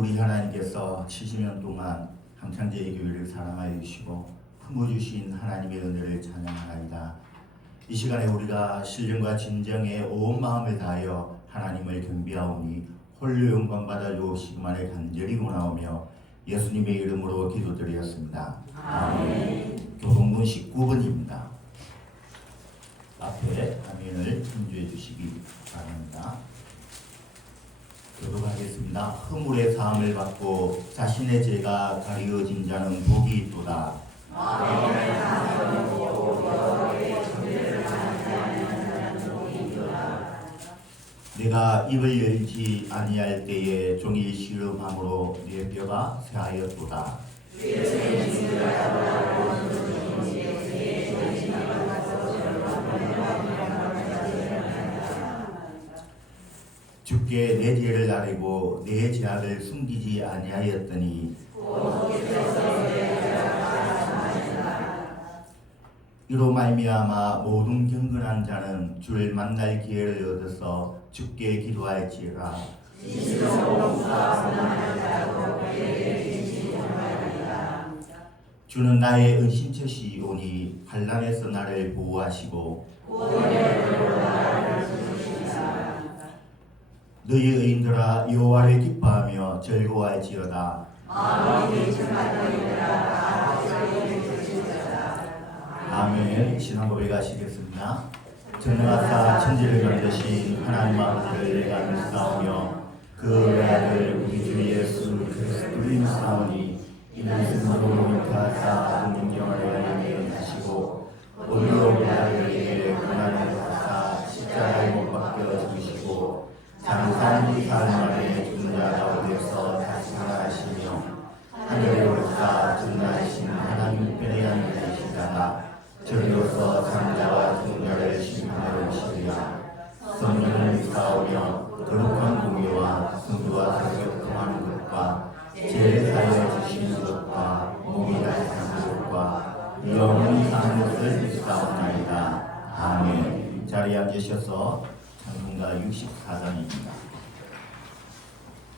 우리 하나님께서 70년 동안 항창제의 교회를 사랑하여 주시고 품어주신 하나님의 은혜를 찬양하나이다. 이 시간에 우리가 신령과 진정의 온 마음을 다하여 하나님을 경배하오니 홀로 영광 받아 주옵시기만을 간절히 원하오며 예수님의 이름으로 기도드리었습니다. 아멘. 교동문 19번입니다. 앞에 아멘을 참조해 주시기 바랍니다. 교독하겠습니다. 허물의 사함을 받고 자신의 죄가 가리워진 자는 복이 있도다. 내가 입을 열지 아니할 때에 종일 시름함으로 네 뼈가 쇠하였도다. 주께 내 죄를 아뢰고 내 죄악을 숨기지 아니하였더니 이로 말미암아 모든 경건한 자는 주를 만날 기회를 얻어서 주께 기도할지어다. 주는 나의 은신처시오니 환난에서 나를 보호하시고 너희 의인들아 여호와를 기뻐하며 즐거워할지어다. 아멘. 신앙 고백하시겠습니다. 전능하사 천지를 만드신 하나님 아버지를 내가 믿사오며 그 외아들 우리 주 예수 그리스도를 믿사오니 이는 스스로 잉태하사 동정경을 하나님 하시고 오늘로 우리 아들에게 고난을 받사 십자가에 못 박혀 죽으시고 장사한 사흘 만에 죽는 자 가운데서 다시 살아나시며 하늘에 올라 전능하신 하나님 편에 앉으시다가 저리로서 장자와 죽은 자를 심판하러 오시리라. 성령을 믿사오며 거룩한 공예와 성도와 교통하는 것과 죄를 사하여 주시는 것과 몸이 다시 사는 것과 영원히 사는 것을 믿사옵나이다. 아멘. 자리에 앉으셔서 찬송가 64장입니다.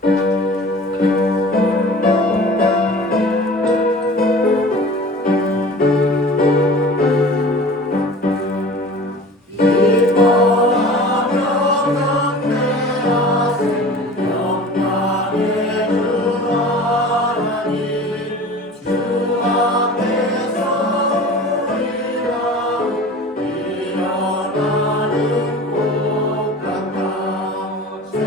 일어나는 것 같아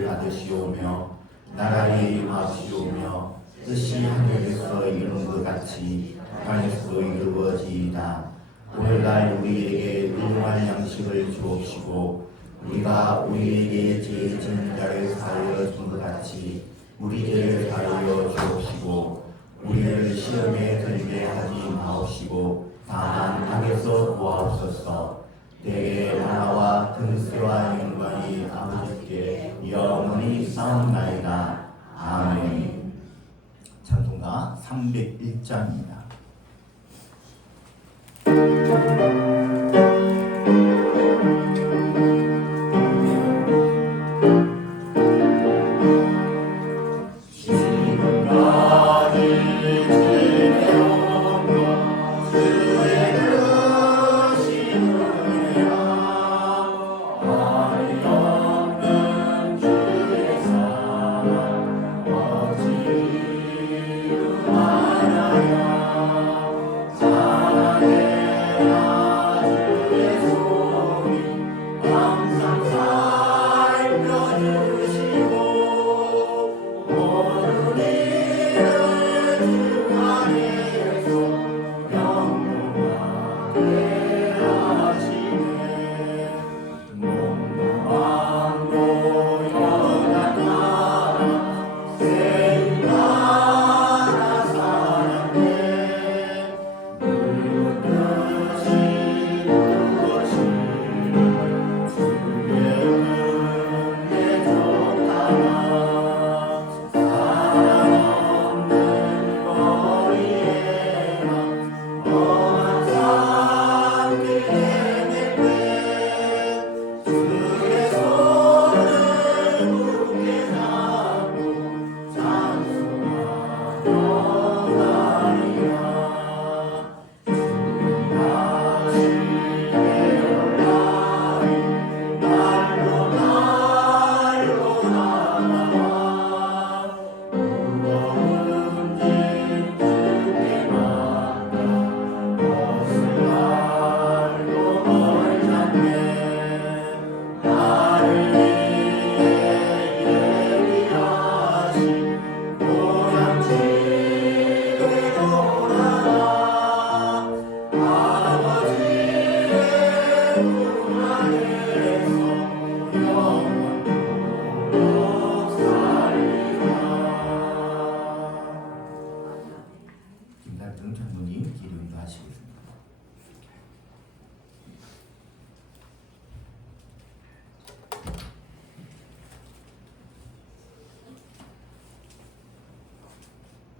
은혜를 받으시오며 나라에 임하시오며 뜻이 하늘에서 이룬 것 같이 땅에서도 이루어지이다. 오늘날 우리에게 일용할 양식을 주옵시고 우리가 우리에게 죄 지은 자를 사하여 준 것 같이 우리 죄를 사하여 주옵시고 우리를 시험에 들게 하지 마옵시고 다만 악에서 구하옵소서. 내게 나라와 근세와 영광이 아버지께 영원히 싸움나이다. 아멘. 찬송가 301장입니다.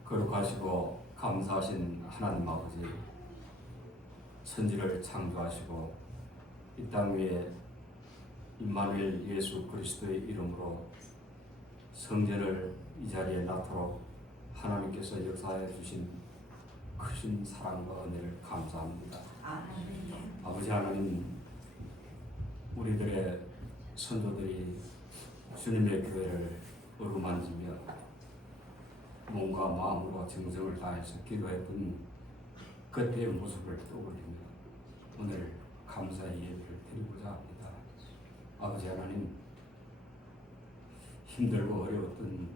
거룩하시고 감사하신 하나님 아버지, 천지를 창조하시고 이 땅 위에 임마누엘 예수 그리스도의 이름으로 성전을 이 자리에 낳도록 하나님께서 역사해 주신 크신 사랑과 은혜를 감사합니다. 아버지 하나님, 우리들의 선조들이 주님의 교회를 어루만지며 몸과 마음으로 정성을 다해서 기도했던 그때의 모습을 떠올리며 오늘 감사의 예배를 드리고자 합니다. 아버지 하나님, 힘들고 어려웠던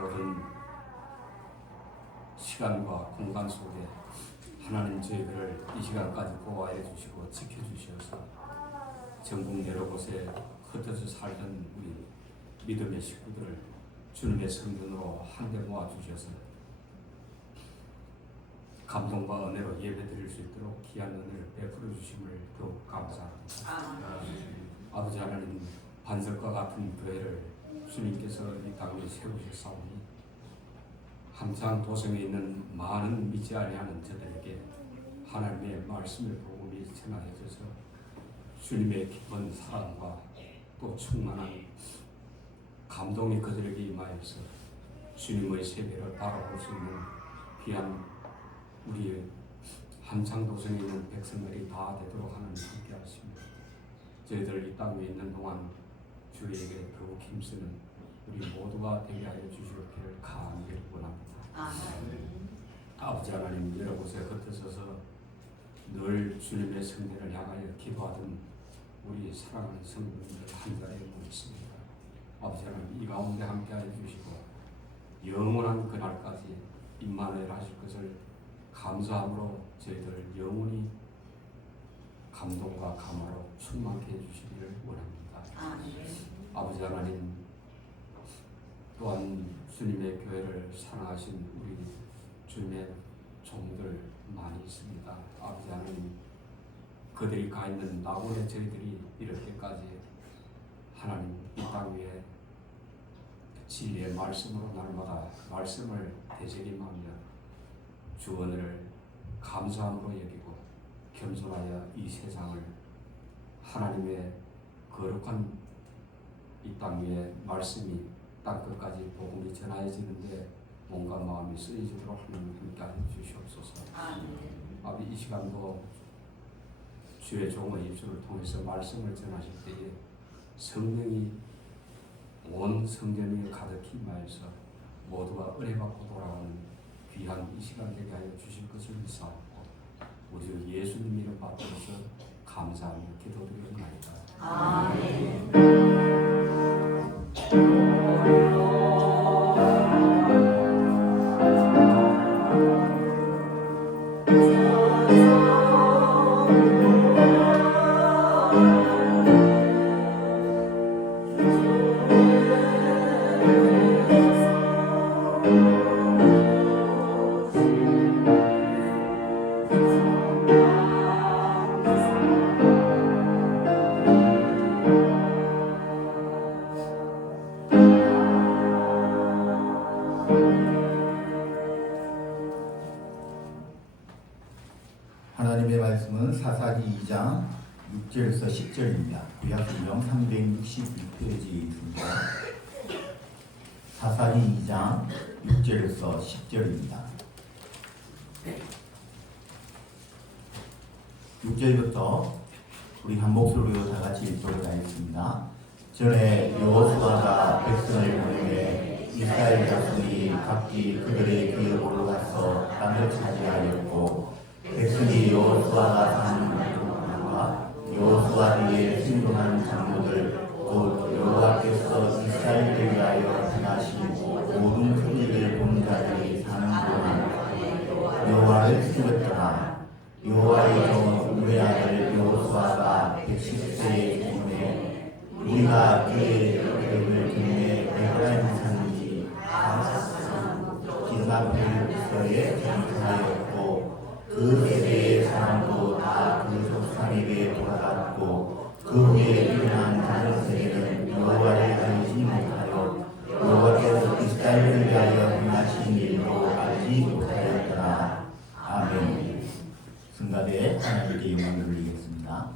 모든 시간과 공간 속에 하나님 저희들을 이 시간까지 보호해 주시고 지켜주셔서 전국 여러 곳에 흩어져 살던 우리 믿음의 식구들을 주님의 성전으로 한데 모아주셔서 감동과 은혜로 예배드릴 수 있도록 귀한 은혜를 베풀어 주심을 더욱 감사합니다. 아버지 하나님, 반석과 같은 교회를 주님께서 이 땅에 세우셨사오니 함창 도성에 있는 많은 믿지 아니하는 저들에게 하나님의 말씀의 복음이 전하여져서 주님의 깊은 사랑과 또 충만한 감동이 그들에게 임하여서 주님의 세계를 바라볼 수 있는 귀한 우리 함창도성에 있는 백성들이 다 되도록 하나님 함께 하십니다. 저희들 이 땅에 있는 동안 주에게 더욱 힘쓰는 우리 모두가 되게 하여 주시기를 간절히 원합니다. 아버지 하나님, 여러 곳에 흩어져서 늘 주님의 성전을 향하여 기도하던 우리 사랑하는 성도님들 한 자리에 모였습니다. 아버지 하나님 이 가운데 함께하여 주시고 영원한 그날까지 임마누엘 하실 것을 감사함으로 저희들 영원히 감동과 감화로 충만케 해주시기를 원합니다. 아버지 하나님 또한 주님의 교회를 사랑하신 우리 주님의 종들 많이 있습니다. 아버지 하나님 그들이 가 있는 낙원에 저희들이 이럴 때까지 하나님 이 땅 위에 진리의 말씀으로 날마다 말씀을 되새김하며 주언을 감사함으로 여기고 겸손하여 이 세상을 하나님의 거룩한 이 땅 위에 말씀이 땅끝까지 복음이 전하여지는데 몸과 마음이 쓰여지도록 하나님 함께하여 주시옵소서. 아버지 이 시간도 주의 종의 입술을 통해서 말씀을 전하실 때에 성령이 온 성전 위에 가득히 임하여서 모두가 은혜받고 돌아오는 귀한 이 시간 되게 하여 주실 것을 믿사옵고 우리 주 예수님 이름 받들어서 감사하며 기도드리옵나이다. 아멘. 하나님의 말씀은 사사기 2장 6절에서 10절입니다. 구약성경 361페이지에 있습니다. 사사기 2장 6절에서 10절입니다. 6절부터 우리 한 목소리로 다 같이 읽도록 하겠습니다. 전에 여호수아가 백성을 보내매 이스라엘 자손이 각기 그들의 기업으로 가서 땅을 차지하였고 백성이 여호수아가 산 민족과 여호수아 뒤에 생존한 장로들 곧 여호와께서 이스라엘을 위하여 행하신 모든 큰 일을 본 자들이 사는 동안 여호와를 숨겼더라. 여호와의 종 우의 아들 여호수아가 110세에 죽음에 우리가 그의 이름을 듣매 에브라임 산지 기사벨서에 전투하였고 그 세대의 사람도 다 그 족상에게 돌아갔고 그 후에 일어난 다른 세대는 여호와를 알지 못하여 여호와께서 이스라엘을 위하여 행하신 일도 알지 못하였더라. 아멘. 승갑에 하나님께 영광을 돌리겠습니다.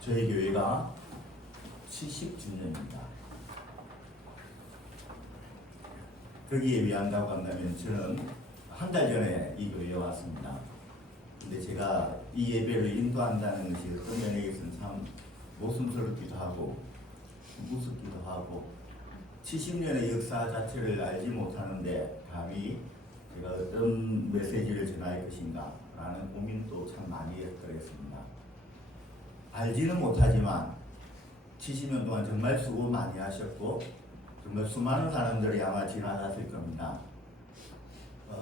저희 교회가 70주년입니다. 거기에 위한다고 한다면 저는 한 달 전에 이 교회에 왔습니다. 근데 제가 이 예배를 인도한다는 것이 어떤 면에서는 참 모순스럽기도 하고 우습기도 하고 70년의 역사 자체를 알지 못하는데 감히 제가 어떤 메시지를 전할 것인가 라는 고민도 참 많이 했더랬습니다. 알지는 못하지만 70년 동안 정말 수고 많이 하셨고 정말 수많은 사람들이 아마 지나갔을 겁니다.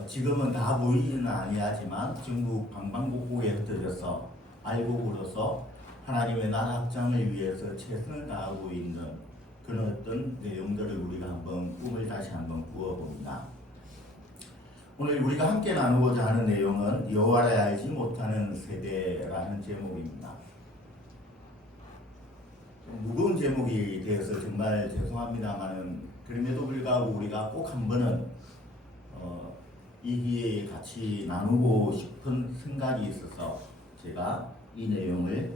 지금은 다 보이지는 아니하지만 전국 방방곡곡에 흩어져서 알곡으로서 하나님의 나라 확장을 위해서 최선을 다하고 있는 그런 어떤 내용들을 우리가 한번 꿈을 다시 한번 꾸어봅니다. 오늘 우리가 함께 나누고자 하는 내용은 여호와를 알지 못하는 세대라는 제목입니다. 무거운 제목이 되어서 정말 죄송합니다만은 그럼에도 불구하고 우리가 꼭 한 번은 이 기회에 같이 나누고 싶은 생각이 있어서 제가 이 내용을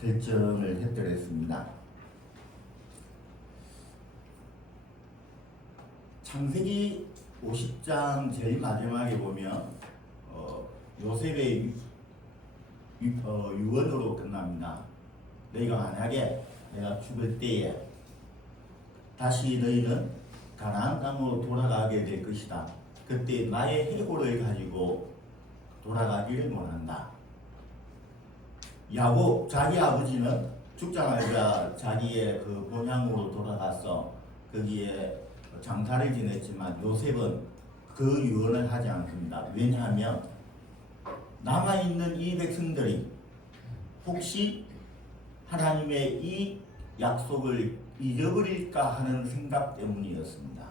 결정을 했더랬습니다. 창세기 50장 제일 마지막에 보면 요셉의 유언으로 끝납니다. 너희가 만약에 내가 죽을 때에 다시 너희는 가나안 땅으로 돌아가게 될 것이다. 그때 나의 해골을 가지고 돌아가기를 원한다. 야곱 자기 아버지는 죽자마자 자기의 그 본향으로 돌아가서 거기에 장사를 지냈지만 요셉은 그 유언을 하지 않습니다. 왜냐하면 남아있는 이 백성들이 혹시 하나님의 이 약속을 잊어버릴까 하는 생각 때문이었습니다.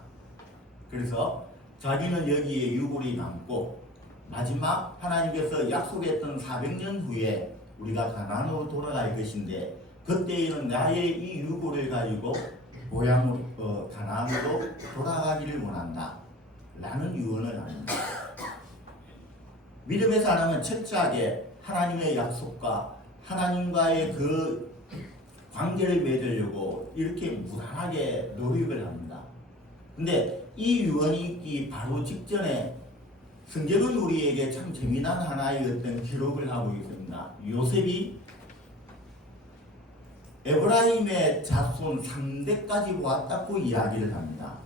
그래서 자기는 여기에 유골이 남고 마지막 하나님께서 약속했던 400년 후에 우리가 가나안으로 돌아갈 것인데 그때에는 나의 이 유골을 가지고 고향으로 가나안으로 돌아가기를 원한다 라는 유언을 합니다. 믿음의 사람은 철저하게 하나님의 약속과 하나님과의 그 관계를 맺으려고 이렇게 무단하게 노력을 합니다. 근데 이 유언이 있기 바로 직전에 성경은 우리에게 참 재미난 하나의 어떤 기록을 하고 있습니다. 요셉이 에브라임의 자손 3대까지 왔다고 이야기를 합니다.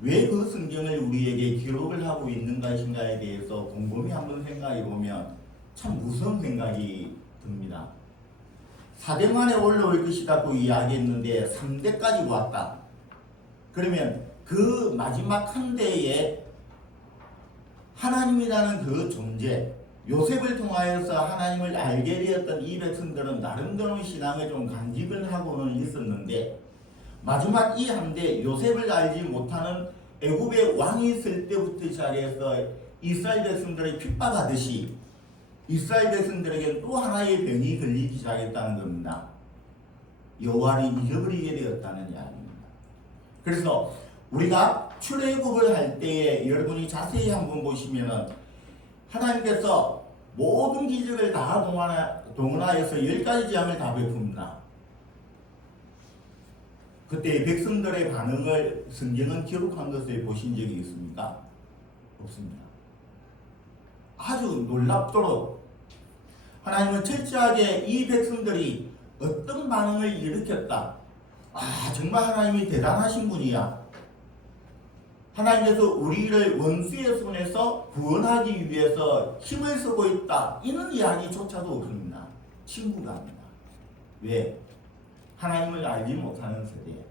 왜 그 성경을 우리에게 기록을 하고 있는 것인가에 대해서 곰곰이 한번 생각해 보면 참 무서운 생각이 듭니다. 4대 만에 올라올 것이라고 이야기했는데 3대까지 왔다. 그러면 그 마지막 한 대에 하나님이라는 그 존재, 요셉을 통하여서 하나님을 알게 되었던 이 백성들은 나름대로 신앙을 좀 간직을 하고는 있었는데 마지막 이 한대 요셉을 알지 못하는 애굽의 왕이 있을 때부터 시작해서 이스라엘 백성들을 핍박하듯이 이스라엘 백성들에게 또 하나의 병이 걸리기 시작했다는 겁니다. 여호와를 잊어버리게 되었다는 이야기입니다. 그래서 우리가 출애굽을 할 때에 여러분이 자세히 한번 보시면은 하나님께서 모든 기적을 다 동원하여서 10가지 재앙을 다 베풉니다. 그때 백성들의 반응을 성경은 기록한 것을 보신 적이 있습니까? 없습니다. 아주 놀랍도록 하나님은 철저하게 이 백성들이 어떤 반응을 일으켰다. 정말 하나님이 대단하신 분이야. 하나님께서 우리를 원수의 손에서 구원하기 위해서 힘을 쓰고 있다. 이런 이야기조차도 없습니다. 친구가 합니다. 왜? 하나님을 알지 못하는 세대에.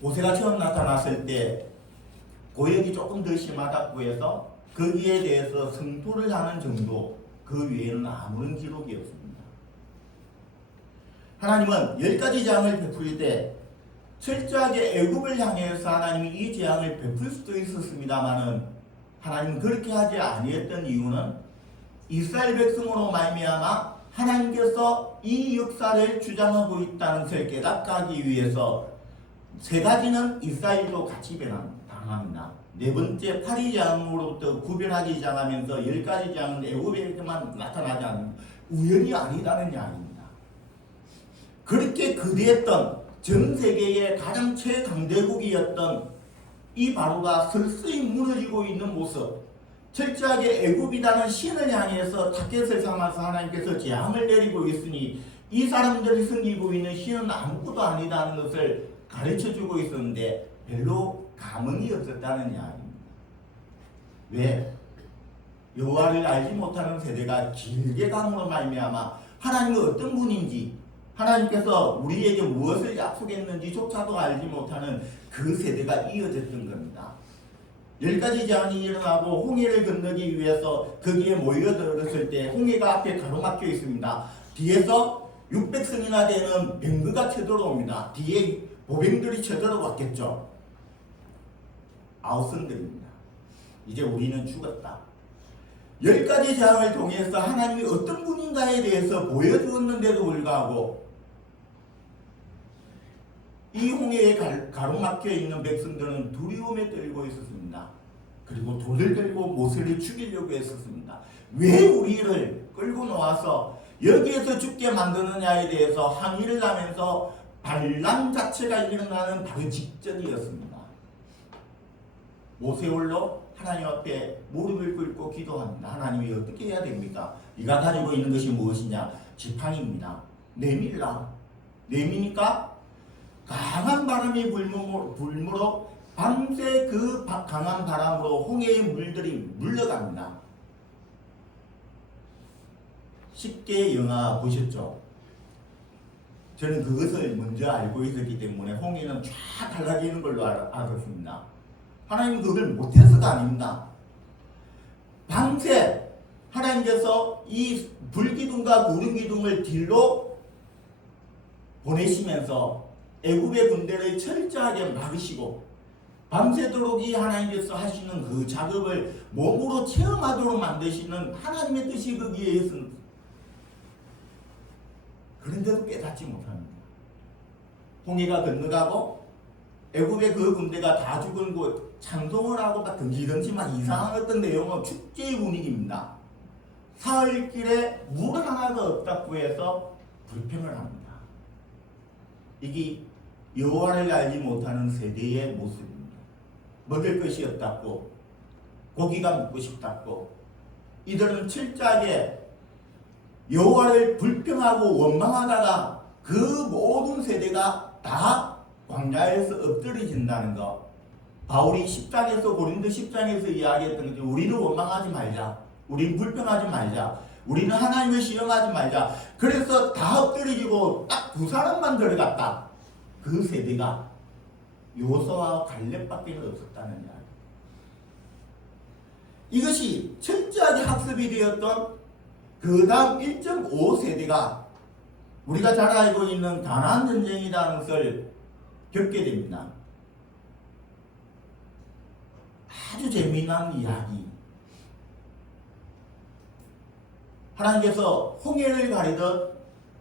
모세가 처음 나타났을 때 고역이 조금 더 심하다고 해서 거기에 대해서 성토를 하는 정도, 그 외에는 아무런 기록이 없습니다. 하나님은 10가지 재앙을 베풀 때 철저하게 애굽을 향해서 하나님이 이 재앙을 베풀 수도 있었습니다만은 하나님은 그렇게 하지 아니했던 이유는 이스라엘 백성으로 말미암아 하나님께서 이 역사를 주장하고 있다는 것을 깨닫게 하기 위해서 세 가지는 이스라엘도 같이 당합니다. 네 번째 파리장으로부터 구별하기 시작하면서 10가지 장은 애굽에게만 나타나지 않는 우연이 아니라는 이야기입니다. 그렇게 거대했던 전 세계의 가장 최강대국이었던 이 바로가 서서히 무너지고 있는 모습, 철저하게 애굽이라는 신을 향해서 타겟을 삼아서 하나님께서 재앙을 내리고 있으니 이 사람들이 섬기고 있는 신은 아무것도 아니라는 것을 가르쳐주고 있었는데 별로 감흥이 없었다는 이야기입니다. 왜? 여호와를 알지 못하는 세대가 길게 감으로 말미암아 하나님이 어떤 분인지, 하나님께서 우리에게 무엇을 약속했는지조차도 알지 못하는 그 세대가 이어졌던 겁니다. 10가지 재앙이 일어나고 홍해를 건너기 위해서 거기에 모여들었을 때 홍해가 앞에 가로막혀 있습니다. 뒤에서 600성이나 되는 병거가 쳐들어옵니다. 뒤에 보병들이 쳐들어왔겠죠. 아우성들입니다. 이제 우리는 죽었다. 10가지 재앙을 통해서 하나님이 어떤 분인가에 대해서 보여주었는데도 불구하고 이 홍해에 가로막혀 있는 백성들은 두려움에 떨고 있었습니다. 그리고 돌을 들고 모세를 죽이려고 했었습니다. 왜 우리를 끌고 나와서 여기에서 죽게 만드느냐에 대해서 항의를 하면서 반란 자체가 일어나는 바로 직전이었습니다. 모세홀로 하나님 앞에 무릎을 꿇고 기도합니다. 하나님이 어떻게 해야 됩니까? 네가 가지고 있는 것이 무엇이냐? 지팡이입니다. 내밀라. 내미니까 강한 바람이 불므로 밤새 그 강한 바람으로 홍해의 물들이 물러갑니다. 쉽게 영화 보셨죠? 저는 그것을 먼저 알고 있었기 때문에 홍해는 쫙 갈라지는 걸로 알았습니다. 하나님은 그걸 못해서가 아닙니다. 밤새 하나님께서 이 불기둥과 구름기둥을 뒤로 보내시면서 애굽의 군대를 철저하게 막으시고 밤새도록 이 하나님께서 하시는 그 작업을 몸으로 체험하도록 만드시는 하나님의 뜻이 거기에 있습니다. 그런데도 깨닫지 못합니다. 홍해가 건너가고 애굽의 그 군대가 다 죽은 곳 찬송을 하고 막 던지던지만 이상한 어떤 내용은 축제의 분위기입니다. 사흘길에 물 하나도 없다고 해서 불평을 합니다. 이게 여호와를 알지 못하는 세대의 모습입니다. 먹을 것이 없다고, 고기가 먹고 싶다고, 이들은 철저하게 여호와를 불평하고 원망하다가 그 모든 세대가 다 광야에서 엎드려진다는 것. 바울이 10장에서 고린도 10장에서 이야기했던 것이 우리는 원망하지 말자, 우리는 불평하지 말자, 우리는 하나님을 시험하지 말자. 그래서 다 엎드려지고 딱 두 사람만 들어갔다. 그 세대가 요소와 갈렙밖에 없었다는 이야기. 이것이 철저하게 학습이 되었던 그 다음 1.5세대가 우리가 잘 알고 있는 가나안 전쟁이라는 것을 겪게 됩니다. 아주 재미난 이야기. 하나님께서 홍해를 가리던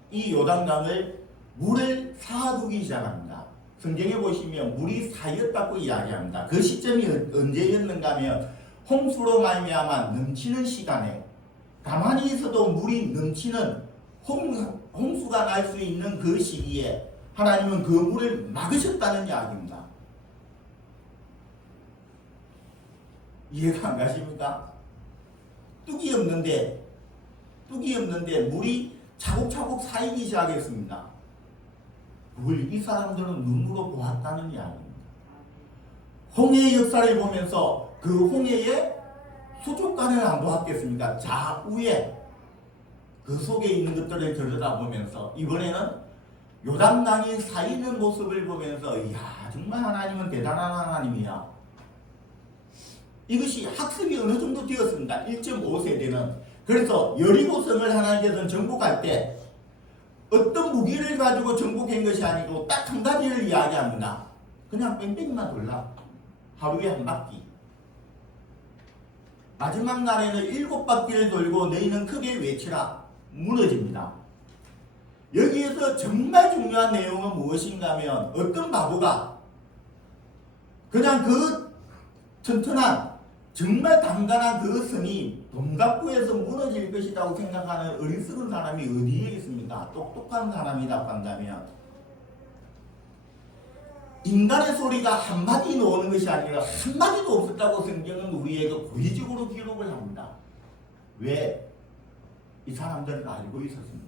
이 요단강을 물을 쌓아두기 시작합니다. 성경에 보시면 물이 쌓였다고 이야기합니다. 그 시점이 언제였는가 하면 홍수로 말미암아 넘치는 시간에 가만히 있어도 물이 넘치는 홍수가 날 수 있는 그 시기에 하나님은 그 물을 막으셨다는 이야기입니다. 이해가 안 가십니까? 뚝이 없는데 물이 차곡차곡 쌓이기 시작했습니다. 그걸 이 사람들은 눈으로 보았다는 이야기입니다. 홍해의 역사를 보면서 그 홍해의 수족관을 안 보았겠습니까? 좌우에 그 속에 있는 것들을 들여다보면서 이번에는 요단강이 쌓이는 모습을 보면서 이야, 정말 하나님은 대단한 하나님이야. 이것이 학습이 어느 정도 되었습니다. 1.5세대는. 그래서 여리고성을 하나님께서는 정복할 때 어떤 무기를 가지고 정복한 것이 아니고 딱 한 가지를 이야기합니다. 그냥 뺑뺑이만 돌라. 하루에 한 바퀴. 마지막 날에는 7바퀴를 돌고 너희는 크게 외치라. 무너집니다. 여기에서 정말 중요한 내용은 무엇인가 하면 어떤 바보가 그냥 그 튼튼한 정말 단단한 그 성이 동갑구에서 무너질 것이라고 생각하는 어리석은 사람이 어디에 있습니까? 똑똑한 사람이라고 한다면 인간의 소리가 한마디 나오는 것이 아니라 한마디도 없었다고 성경은 우리에게 고의적으로 기록을 합니다. 왜? 이 사람들은 알고 있었습니다.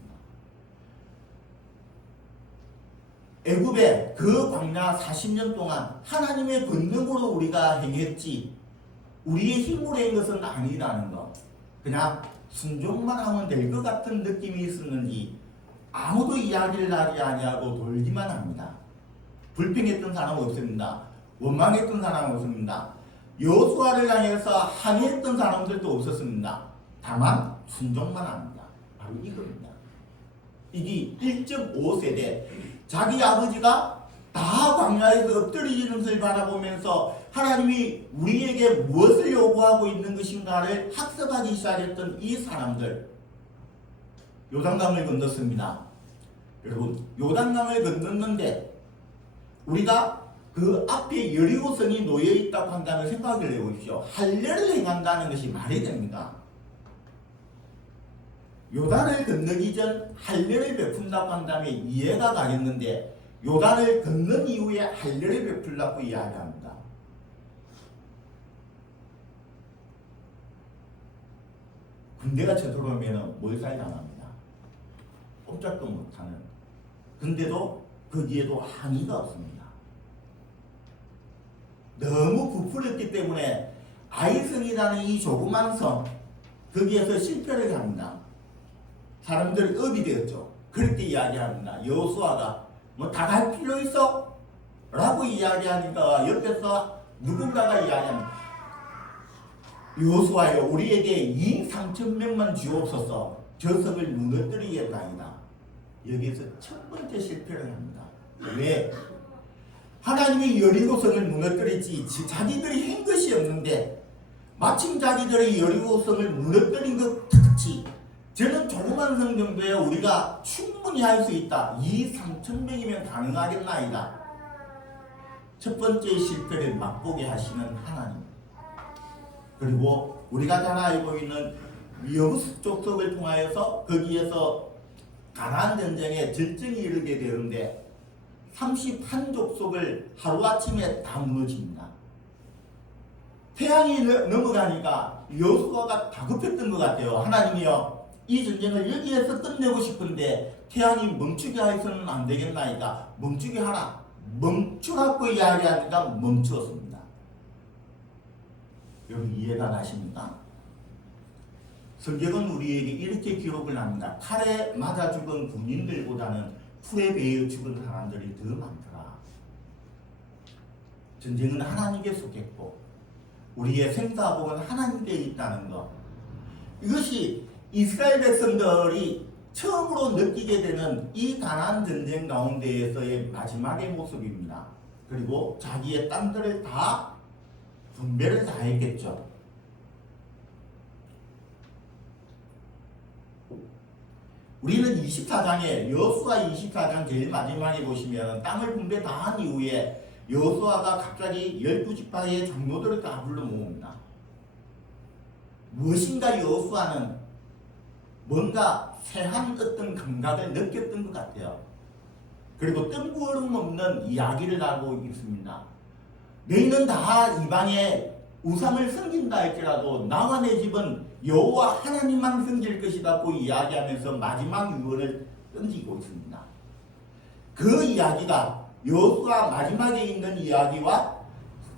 애굽의 그 광야 40년 동안 하나님의 권능으로 우리가 행했지 우리의 힘으로 한 것은 아니라는 것. 그냥 순종만 하면 될 것 같은 느낌이 있었는지 아무도 이야기를 하지 아니하고 돌기만 합니다. 불평했던 사람은 없습니다. 원망했던 사람은 없습니다. 여호수아를 향해서 항의했던 사람들도 없었습니다. 다만 순종만 합니다. 바로 이겁니다. 이게 1.5세대 자기 아버지가 다 광야에서 엎드리는 것을 바라보면서 하나님이 우리에게 무엇을 요구하고 있는 것인가를 학습하기 시작했던 이 사람들 요단강을 건넜습니다. 여러분 요단강을 건넜는데 우리가 그 앞에 여리고성이 놓여있다고 한다면 생각을 해보십시오. 할례를 행한다는 것이 말이 됩니까? 요단을 건너기 전 할례를 베푼다고 한다면 이해가 가겠는데 요단을 건넌 이후에 할례를 베풀라고 이야기합니다. 군대가 쳐들어오면 몰살당합니다. 꼼짝도 못하는. 근데도 거기에도 항의가 없습니다. 너무 부풀렸기 때문에 아이성이라는 이 조그만 성 거기에서 실패를 합니다. 사람들이 업이 되었죠. 그렇게 이야기합니다. 여호수아가 뭐 다 갈 필요 있어? 라고 이야기하니까 옆에서 누군가가 이야기합니다. 여호수아여 우리에게 2,3,000명만 주옵소서 저 성을 무너뜨리겠나이다. 여기에서 첫 번째 실패를 합니다. 왜? 하나님이 여리고성을 무너뜨리지 자기들이 한 것이 없는데 마침 자기들이 여리고성을 무너뜨린 것 같이 저는 조그만 성 정도에 우리가 충분히 할 수 있다. 2,3,000명이면 가능하겠나이다. 첫 번째 실패를 맛보게 하시는 하나님. 그리고 우리가 잘 알고 있는 여부스 족속을 통하여서 거기에서 가나안 전쟁에 절정이 이르게 되는데 31족속을 하루아침에 다 무너집니다. 태양이 넘어가니까 여호수아가 다급했던 것 같아요. 하나님이여 이 전쟁을 여기에서 끝내고 싶은데 태양이 멈추게 해서는 안 되겠나이까. 멈추게 하라. 멈추라고 이야기하니까 멈추었습니다. 여러분 이해가 가십니까? 성경은 우리에게 이렇게 기록을 합니다. 칼에 맞아 죽은 군인들보다는 풀에 베어 죽은 사람들이 더 많더라. 전쟁은 하나님께 속했고 우리의 생사복은 하나님께 있다는 것. 이것이 이스라엘 백성들이 처음으로 느끼게 되는 이 가나안 전쟁 가운데에서의 마지막의 모습입니다. 그리고 자기의 땅들을 다 분배를 다 했겠죠. 우리는 24장에 여호수아 24장 제일 마지막에 보시면 땅을 분배 다 한 이후에 여호수아가 갑자기 12지파의 장로들을 다 불러 모읍니다. 무엇인가 여호수아는 뭔가 새한 어떤 감각을 느꼈던 것 같아요. 그리고 뜬구름 없는 이야기를 하고 있습니다. 너희는 다 이방에 우상을 섬긴다 할지라도 나와 내 집은 여호와 하나님만 섬길 것이라고 이야기하면서 마지막 유언을 던지고 있습니다. 그 이야기가 여호수아 마지막에 있는 이야기와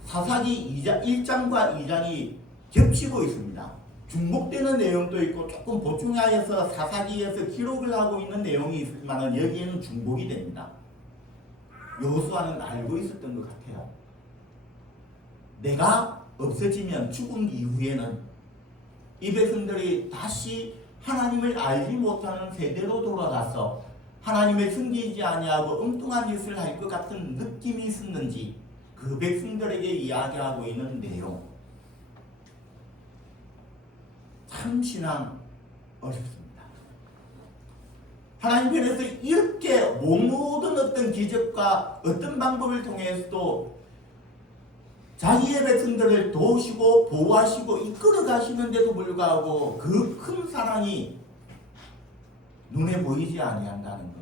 사사기 1장과 2장이 겹치고 있습니다. 중복되는 내용도 있고 조금 보충하여서 사사기에서 기록을 하고 있는 내용이 있지만 여기에는 중복이 됩니다. 여호수아는 알고 있었던 것 같아요. 내가 없어지면 죽은 이후에는 이 백성들이 다시 하나님을 알지 못하는 세대로 돌아가서 하나님을 섬기지 아니하고 엉뚱한 짓을 할 것 같은 느낌이 있었는지 그 백성들에게 이야기하고 있는 내용. 참 신앙 어렵습니다. 하나님 편에서 이렇게 모든 어떤 기적과 어떤 방법을 통해서도 자기의 백성들을 도우시고 보호하시고 이끌어 가시는데도 불구하고 그 큰 사랑이 눈에 보이지 아니한다는 거.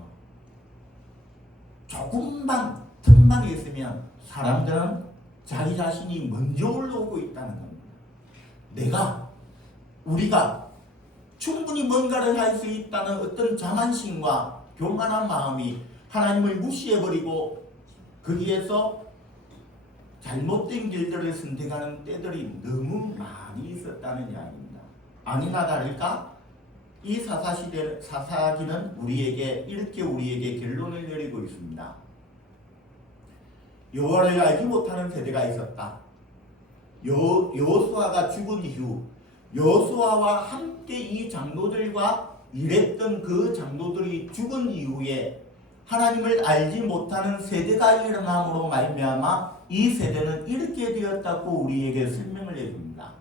조금만 틈만 있으면 사람들은 자기 자신이 먼저 올라오고 있다는 겁니다. 우리가 충분히 뭔가를 할 수 있다는 어떤 자만심과 교만한 마음이 하나님을 무시해버리고 거기에서 잘못된 길들을 선택하는 때들이 너무 많이 있었다는 이야기입니다. 아니나 다를까 이 사사기는 우리에게 결론을 내리고 있습니다. 여호와를 알지 못하는 세대가 있었다. 여호수아가 죽은 이후 여호수아와 함께 이 장로들과 일했던 그 장로들이 죽은 이후에 하나님을 알지 못하는 세대가 일어남으로 말미암아 이 세대는 이렇게 되었다고 우리에게 설명을 해줍니다.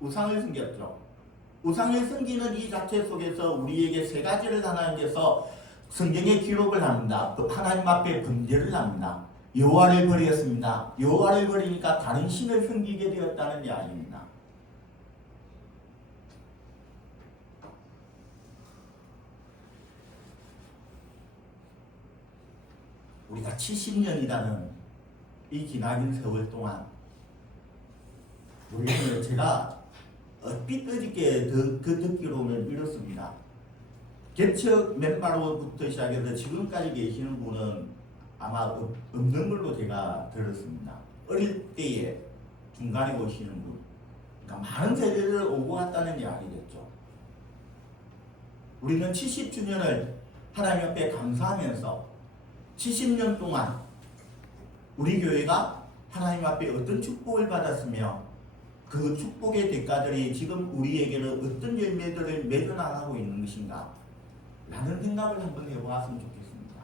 우상을 섬겼죠. 우상을 섬기는 이 자체 속에서 우리에게 세 가지를 하나님께서 성경에 기록을 합니다. 하나님 앞에 범죄를 합니다. 여호와를 버렸습니다. 여호와를 버리니까 다른 신을 섬기게 되었다는 이야기입니다. 우리가 70년이라는 이 기나긴 세월 동안 우리는 제가 얼핏 어저께 그 듣기로는 이렇습니다. 개척 멤버로부터 시작해서 지금까지 계시는 분은 아마 없는 걸로 제가 들었습니다. 어릴 때에 중간에 오시는 분, 그러니까 많은 세대를 오고 갔다는 이야기겠죠. 우리는 70주년을 하나님 앞에 감사하면서 70년 동안 우리 교회가 하나님 앞에 어떤 축복을 받았으며 그 축복의 대가들이 지금 우리에게는 어떤 열매들을 맺어나가고 있는 것인가 라는 생각을 한번 해보았으면 좋겠습니다.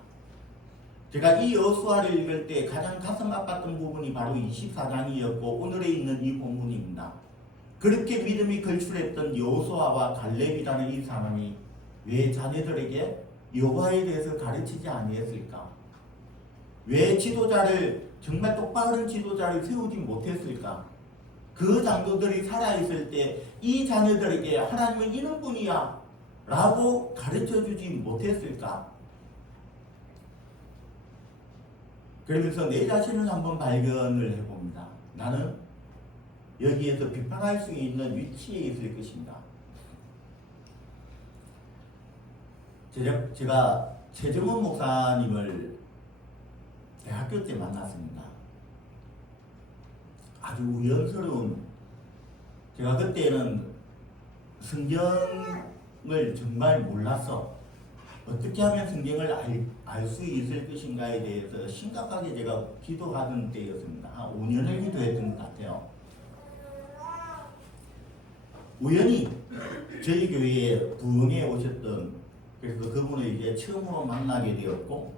제가 이 여호수아를 읽을 때 가장 가슴 아팠던 부분이 바로 24장이었고 오늘에 있는 이 본문입니다. 그렇게 믿음이 걸출했던 여호수아와 갈렙이라는 이 사람이 왜 자녀들에게 여호와에 대해서 가르치지 아니했을까? 왜 지도자를 정말 똑바른 지도자를 세우지 못했을까? 그 장로들이 살아있을 때 이 자녀들에게 하나님은 이런 분이야 라고 가르쳐주지 못했을까? 그러면서 내 자신을 한번 발견을 해봅니다. 나는 여기에서 비판할 수 있는 위치에 있을 것인가? 제가 최정원 목사님을 대학교 때 만났습니다. 아주 우연스러운, 제가 그때는 성경을 정말 몰라서 어떻게 하면 성경을 알 수 있을 것인가에 대해서 심각하게 제가 기도하던 때였습니다. 한 5년을 기도했던 것 같아요. 우연히 저희 교회에 부흥에 오셨던, 그래서 그분을 이제 처음으로 만나게 되었고,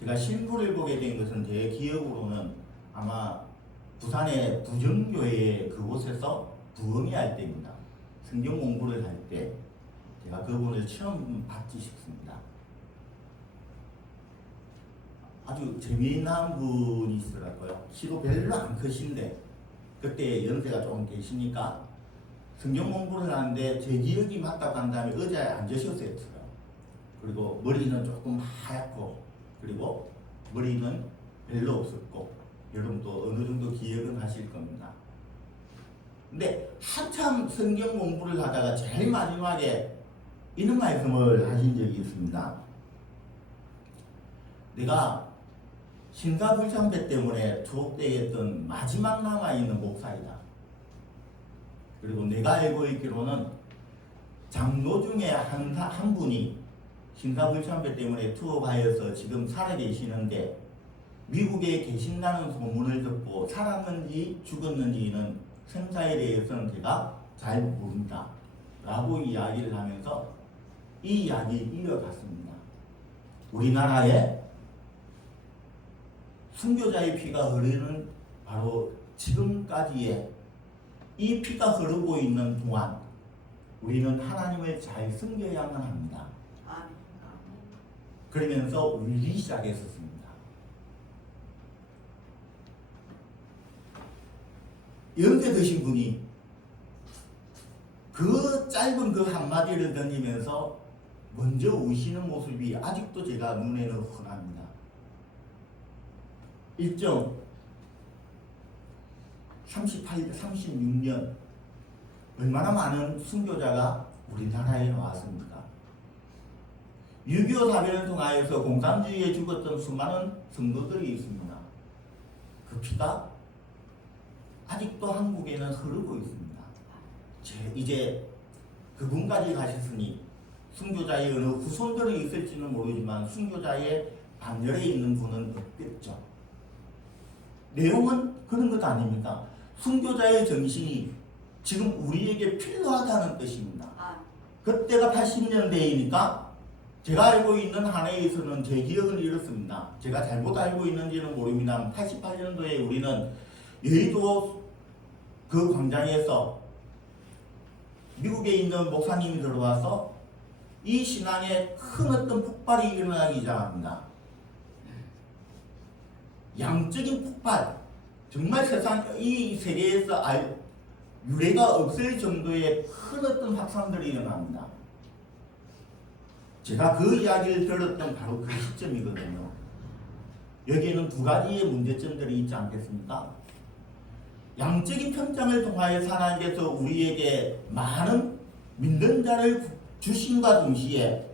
제가 신부를 보게 된 것은 제 기억으로는 아마 부산의 부정교회 그곳에서 부흥회 할 때입니다. 성경 공부를 할 때 제가 그분을 처음 봤지 싶습니다. 아주 재미난 분이시더라고요. 키도 별로 안 크신데 그때 연세가 조금 계시니까 성경 공부를 하는데 제 기억이 맞다고 한 다음에 의자에 앉으셨어요. 그리고 머리는 조금 하얗고 그리고 머리는 별로 없었고 여러분도 어느 정도 기억은 하실 겁니다. 근데 한참 성경 공부를 하다가 제일 마지막에 이런 말씀을 하신 적이 있습니다. 내가 신사불참배 때문에 투옥되었던 마지막 남아있는 목사이다. 그리고 내가 알고 있기로는 장로 중에 한 분이 신사불참배 때문에 투옥하여서 지금 살아계시는데 미국에 계신다는 소문을 듣고 살았는지 죽었는지는 생사에 대해서는 제가 잘 모른다 라고 이야기를 하면서 이 이야기를 이어갔습니다. 우리나라에 순교자의 피가 흐르는 바로 지금까지의 이 피가 흐르고 있는 동안 우리는 하나님을 잘 섬겨야만 합니다. 그러면서 울기 시작했었습니다. 연세 드신 분이 그 짧은 그 한마디를 던지면서 먼저 우시는 모습이 아직도 제가 눈에는 흔합니다. 일정 36년 얼마나 많은 순교자가 우리나라에 왔습니까? 6.25 사변을 통하여서 공산주의에 죽었던 수많은 성도들이 있습니다. 그 피가 아직도 한국에는 흐르고 있습니다. 이제 그분까지 가셨으니 순교자의 어느 후손들이 있을지는 모르지만 순교자의 반열에 있는 분은 없겠죠. 내용은 그런 것 아닙니까? 순교자의 정신이 지금 우리에게 필요하다는 뜻입니다. 그때가 80년대이니까 제가 알고 있는 한 해에서는 제 기억은 이렇습니다. 제가 잘못 알고 있는지는 모릅니다. 88년도에 우리는 여의도 그 광장에서 미국에 있는 목사님이 들어와서 이 신앙에 큰 어떤 폭발이 일어나기 시작합니다. 양적인 폭발, 정말 이 세계에서 유례가 없을 정도의 큰 어떤 확산들이 일어납니다. 제가 그 이야기를 들었던 바로 그 시점이거든요. 여기에는 두 가지의 문제점들이 있지 않겠습니까? 양적인 편장을 통하여 하나님께서 우리에게 많은 믿는 자를 주심과 동시에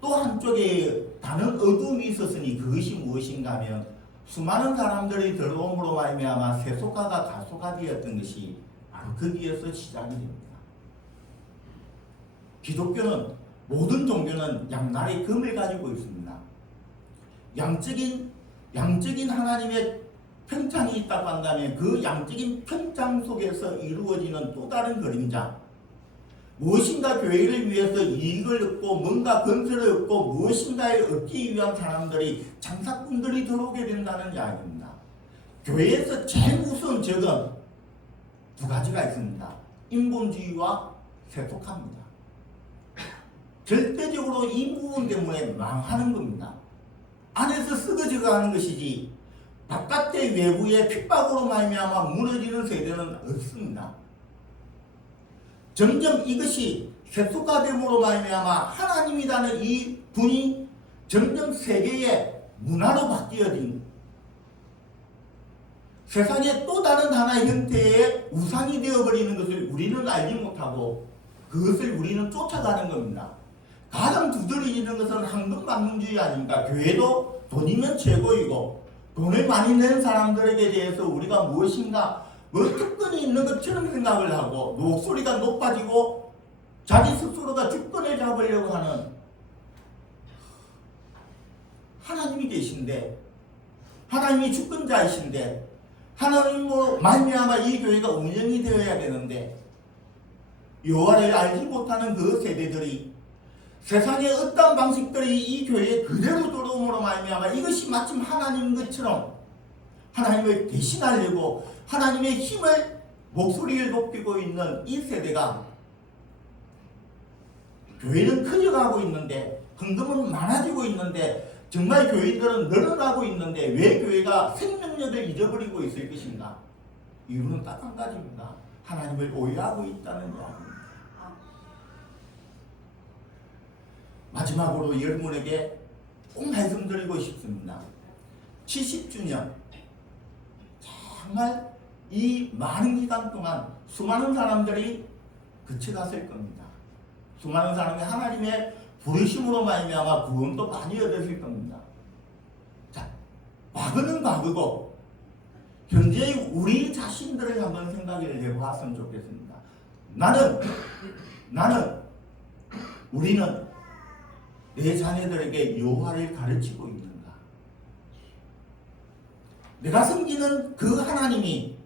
또 한쪽에 다른 어둠이 있었으니 그것이 무엇인가 하면 수많은 사람들이 들어옴으로 말미암아 세속화가 가속화되었던 것이 바로 거기에서 시작이 됩니다. 기독교는 모든 종교는 양날의 금을 가지고 있습니다. 양적인 하나님의 편창이 있다고 한다면 그 양적인 편창 속에서 이루어지는 또 다른 그림자, 무엇인가 교회를 위해서 이익을 얻고 뭔가 건설을 얻고 무엇인가를 얻기 위한 사람들이 장사꾼들이 들어오게 된다는 이야기입니다. 교회에서 제일 우선 적은 두 가지가 있습니다. 인본주의와 세속화입니다. 절대적으로 이 부분 때문에 망하는 겁니다. 안에서 썩어져가는 것이지 바깥의 외부의 핍박으로 말미암아 무너지는 세대는 없습니다. 점점 이것이 세속화됨으로 말미암아 하나님이라는 이 분이 점점 세계의 문화로 바뀌어진 세상의 또 다른 하나의 형태의 우상이 되어버리는 것을 우리는 알지 못하고 그것을 우리는 쫓아가는 겁니다. 가장 두드러지는 것은 황금만능주의 아닙니까? 교회도 돈이면 최고이고 돈을 많이 낸 사람들에게 대해서 우리가 무엇인가 특권이 있는 것처럼 생각을 하고 목소리가 높아지고 자기 스스로가 주권을 잡으려고 하는 하나님이 계신데 하나님이 주권자이신데 하나님으로 말미암아 이 교회가 운영이 되어야 되는데 여호와를 알지 못하는 그 세대들이 세상의 어떤 방식들이 이 교회에 그대로 들어옴으로 말미암아 이것이 마침 하나님인 것처럼 하나님을 대신하려고 하나님의 힘을 목소리를 높이고 있는 이 세대가 교회는 커져가고 있는데 헌금은 많아지고 있는데 정말 교인들은 늘어나고 있는데 왜 교회가 생명력을 잃어버리고 있을 것인가? 이유는 딱 한 가지입니다. 하나님을 오해하고 있다는 이야기입니다. 마지막으로 여러분에게 꼭 말씀드리고 싶습니다. 70주년 정말 이 많은 기간 동안 수많은 사람들이 그쳐갔을 겁니다. 수많은 사람이 하나님의 부르심으로 말미암아 구원도 많이 얻었을 겁니다. 자, 과거는 과거고 현재의 우리 자신들을 한번 생각을 해보았으면 좋겠습니다. 우리는 내 자녀들에게 여호와를 가르치고 있는가? 내가 섬기는 그 하나님이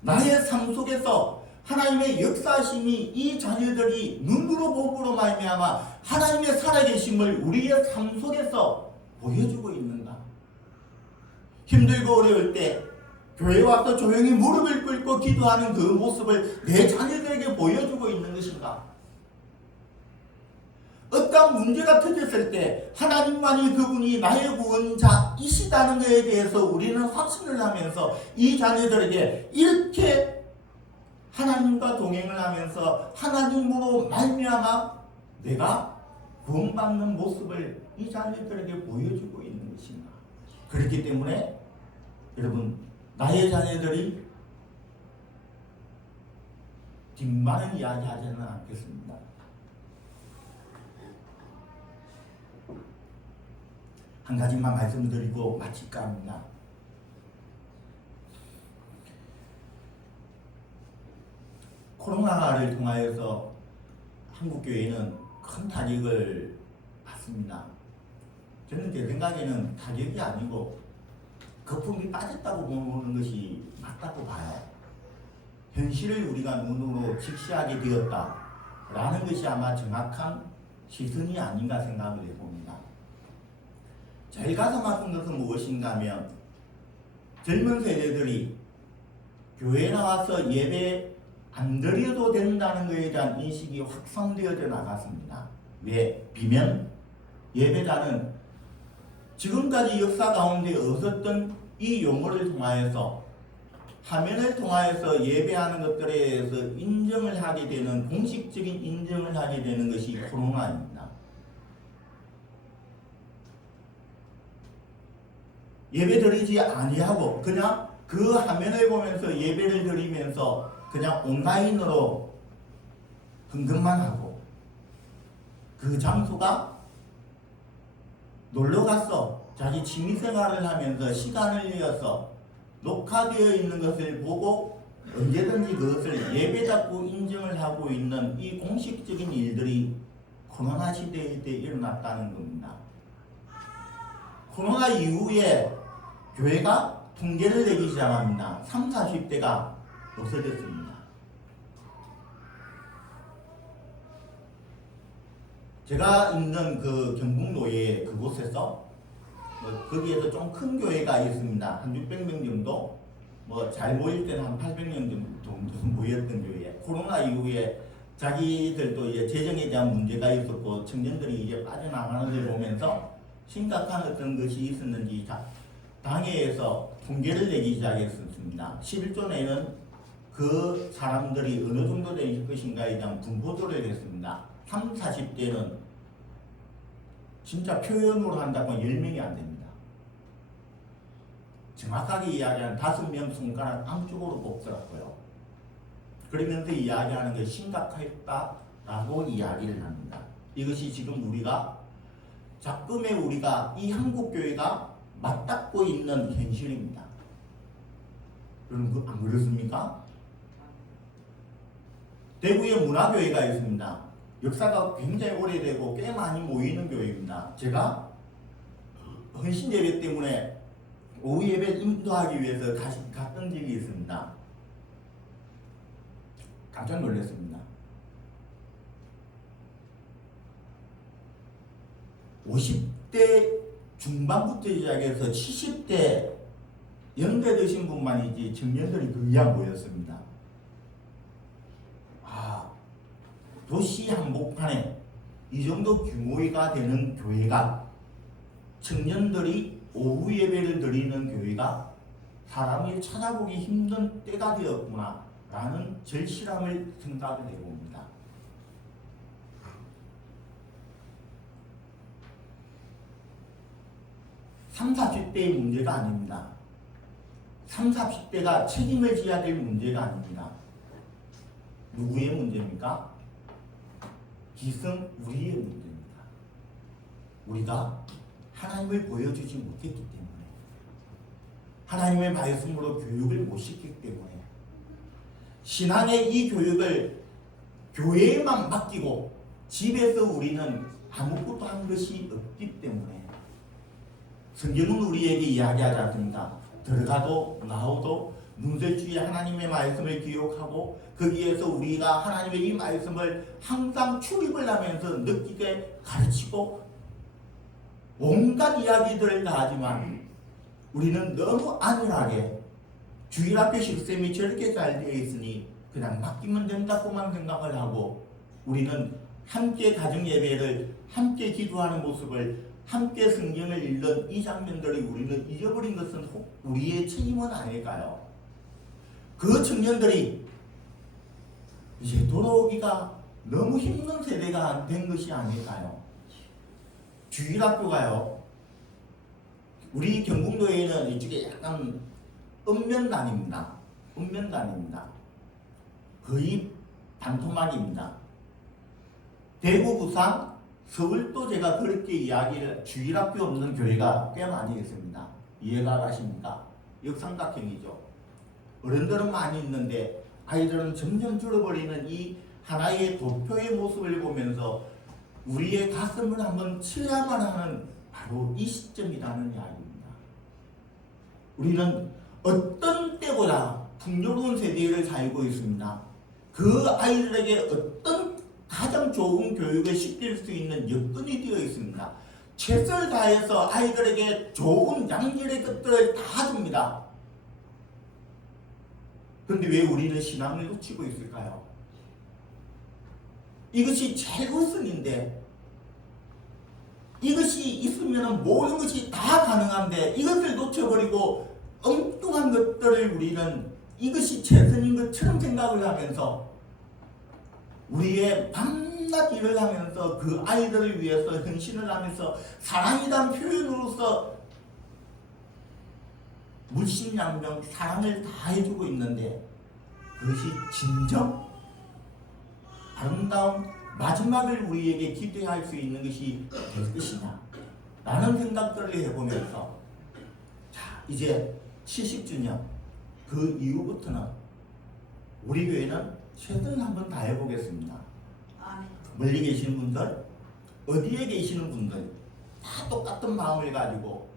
나의 삶 속에서 하나님의 역사심이 이 자녀들이 눈으로 보고로 말미암아 하나님의 살아계심을 우리의 삶 속에서 보여주고 있는가? 힘들고 어려울 때 교회 와서 조용히 무릎을 꿇고 기도하는 그 모습을 내 자녀들에게 보여주고 있는 것인가? 어떤 문제가 터졌을 때 하나님만이 그분이 나의 구원자이시다는 것에 대해서 우리는 확신을 하면서 이 자녀들에게 이렇게 하나님과 동행을 하면서 하나님으로 말미암아 내가 구원받는 모습을 이 자녀들에게 보여주고 있는 것입니다. 그렇기 때문에 여러분, 나의 자녀들이 뒷말은 이야기하지는 않겠습니다. 한 가지만 말씀드리고 마칠까 합니다. 코로나를 통하여서 한국교회는 큰 타격을 받습니다. 저는 제 생각에는 타격이 아니고 거품이 빠졌다고 보는 것이 맞다고 봐요. 현실을 우리가 눈으로 직시하게 되었다라는 것이 아마 정확한 시선이 아닌가 생각을 해봅니다. 제일 가슴 아픈 것은 무엇인가 하면 젊은 세대들이 교회에 나와서 예배 안 드려도 된다는 것에 대한 인식이 확산되어져 나갔습니다. 왜? 비면 예배자는 지금까지 역사 가운데 없었던 이 용어를 통하여서 화면을 통하여서 예배하는 것들에 대해서 인정을 하게 되는, 공식적인 인정을 하게 되는 것이 코로나입니다. 예배 드리지 아니하고 그냥 그 화면을 보면서 예배를 드리면서 그냥 온라인으로 흥금만 하고, 그 장소가 놀러가서 자기 취미생활을 하면서 시간을 내어서 녹화되어 있는 것을 보고 언제든지 그것을 예배자고 인정을 하고 있는 이 공식적인 일들이 코로나 시대일 때 일어났다는 겁니다. 코로나 이후에 교회가 붕괴를 내기 시작합니다. 30, 40대가 없어졌습니다. 제가 있는 그 경북노예 그곳에서 거기에서 좀 큰 교회가 있습니다. 한 600명 정도, 잘 모일 때는 한 800명 정도 모였던 교회. 코로나 이후에 자기들도 이제 재정에 대한 문제가 있었고 청년들이 이제 빠져나가는 걸 보면서 심각한 어떤 것이 있었는지 당회에서 통계를 내기 시작했습니다. 11조 내는 그 사람들이 어느 정도 될 것인가에 대한 분포도를 했습니다. 30, 40대는 진짜 표현으로 한다고 10명이 안 됩니다. 정확하게 이야기하면 5명 손가락 안쪽으로 뽑더라고요. 그러면서 이야기하는 게 심각했다라고 이야기를 합니다. 이것이 지금 우리가 작금에 우리가 이 한국교회가 맞닿고 있는 현실입니다. 여러분 안 그렇습니까? 대구에 문화교회가 있습니다. 역사가 굉장히 오래되고 꽤 많이 모이는 교회입니다. 제가 헌신 예배 때문에 오후 예배 인도하기 위해서 갔던 적이 있습니다. 깜짝 놀랐습니다. 50대 중반부터 시작해서 70대 연대 드신 분만이지 청년들이 거의 안 보였습니다. 도시 한복판에 이 정도 규모가 되는 교회가, 청년들이 오후 예배를 드리는 교회가 사람을 찾아보기 힘든 때가 되었구나 라는 절실함을 생각을 해봅니다. (30, 40대의) 문제가 아닙니다. 30, 40대가 책임을 져야 될 문제가 아닙니다. 누구의 문제입니까? 기성 우리의 문제입니다. 우리가 하나님을 보여주지 못했기 때문에, 하나님의 말씀으로 교육을 못 시켰기 때문에, 신앙의 이 교육을 교회에만 맡기고 집에서 우리는 아무것도 한 것이 없기 때문에, 성경은 우리에게 이야기하지 않습니까? 들어가도 나오도 문설주에 하나님의 말씀을 기억하고 거기에서 우리가 하나님의 이 말씀을 항상 출입을 하면서 느끼게 가르치고 온갖 이야기들을 다 하지만 우리는 너무 안일하게 주일 학교 시스템이 저렇게 잘 되어 있으니 그냥 맡기면 된다고만 생각을 하고, 우리는 함께 가정 예배를 함께 기도하는 모습을, 함께 성경을 읽는 이 장면들이 우리는 잊어버린 것은 우리의 책임은 아닐까요? 그 청년들이 이제 돌아오기가 너무 힘든 세대가 된 것이 아닐까요? 주일학교가요, 우리 경북도에는 이쪽에 약간 읍면단입니다. 읍면단입니다. 거의 반토막입니다. 대구, 부산, 서울도 제가 그렇게 이야기를, 주일학교 없는 교회가 꽤 많이 있습니다. 이해가 가십니까? 역삼각형이죠. 어른들은 많이 있는데 아이들은 점점 줄어버리는 이 하나의 도표의 모습을 보면서 우리의 가슴을 한번 치려야만 하는 바로 이 시점이라는 이야기입니다. 우리는 어떤 때보다 풍요로운 세대를 살고 있습니다. 그 아이들에게 어떤 가장 좋은 교육을 시킬 수 있는 여건이 되어 있습니다. 최선을 다해서 아이들에게 좋은 양질의 것들을 다 줍니다. 그런데 왜 우리는 신앙을 놓치고 있을까요? 이것이 제일 우선인데, 이것이 있으면 모든 것이 다 가능한데 이것을 놓쳐버리고 엉뚱한 것들을 우리는 이것이 최선인 것처럼 생각을 하면서 우리의 밤낮 일을 하면서 그 아이들을 위해서 헌신을 하면서 사랑이란 표현으로서 물심양면 사랑을 다 해주고 있는데 그것이 진정 아름다운 마지막을 우리에게 기대할 수 있는 것이 될 것이냐 라는 생각들을 해보면서, 자, 이제 70주년 그 이후부터는 우리 교회는 최선을 한번 다해보겠습니다. 멀리 계시는 분들, 어디에 계시는 분들 다 똑같은 마음을 가지고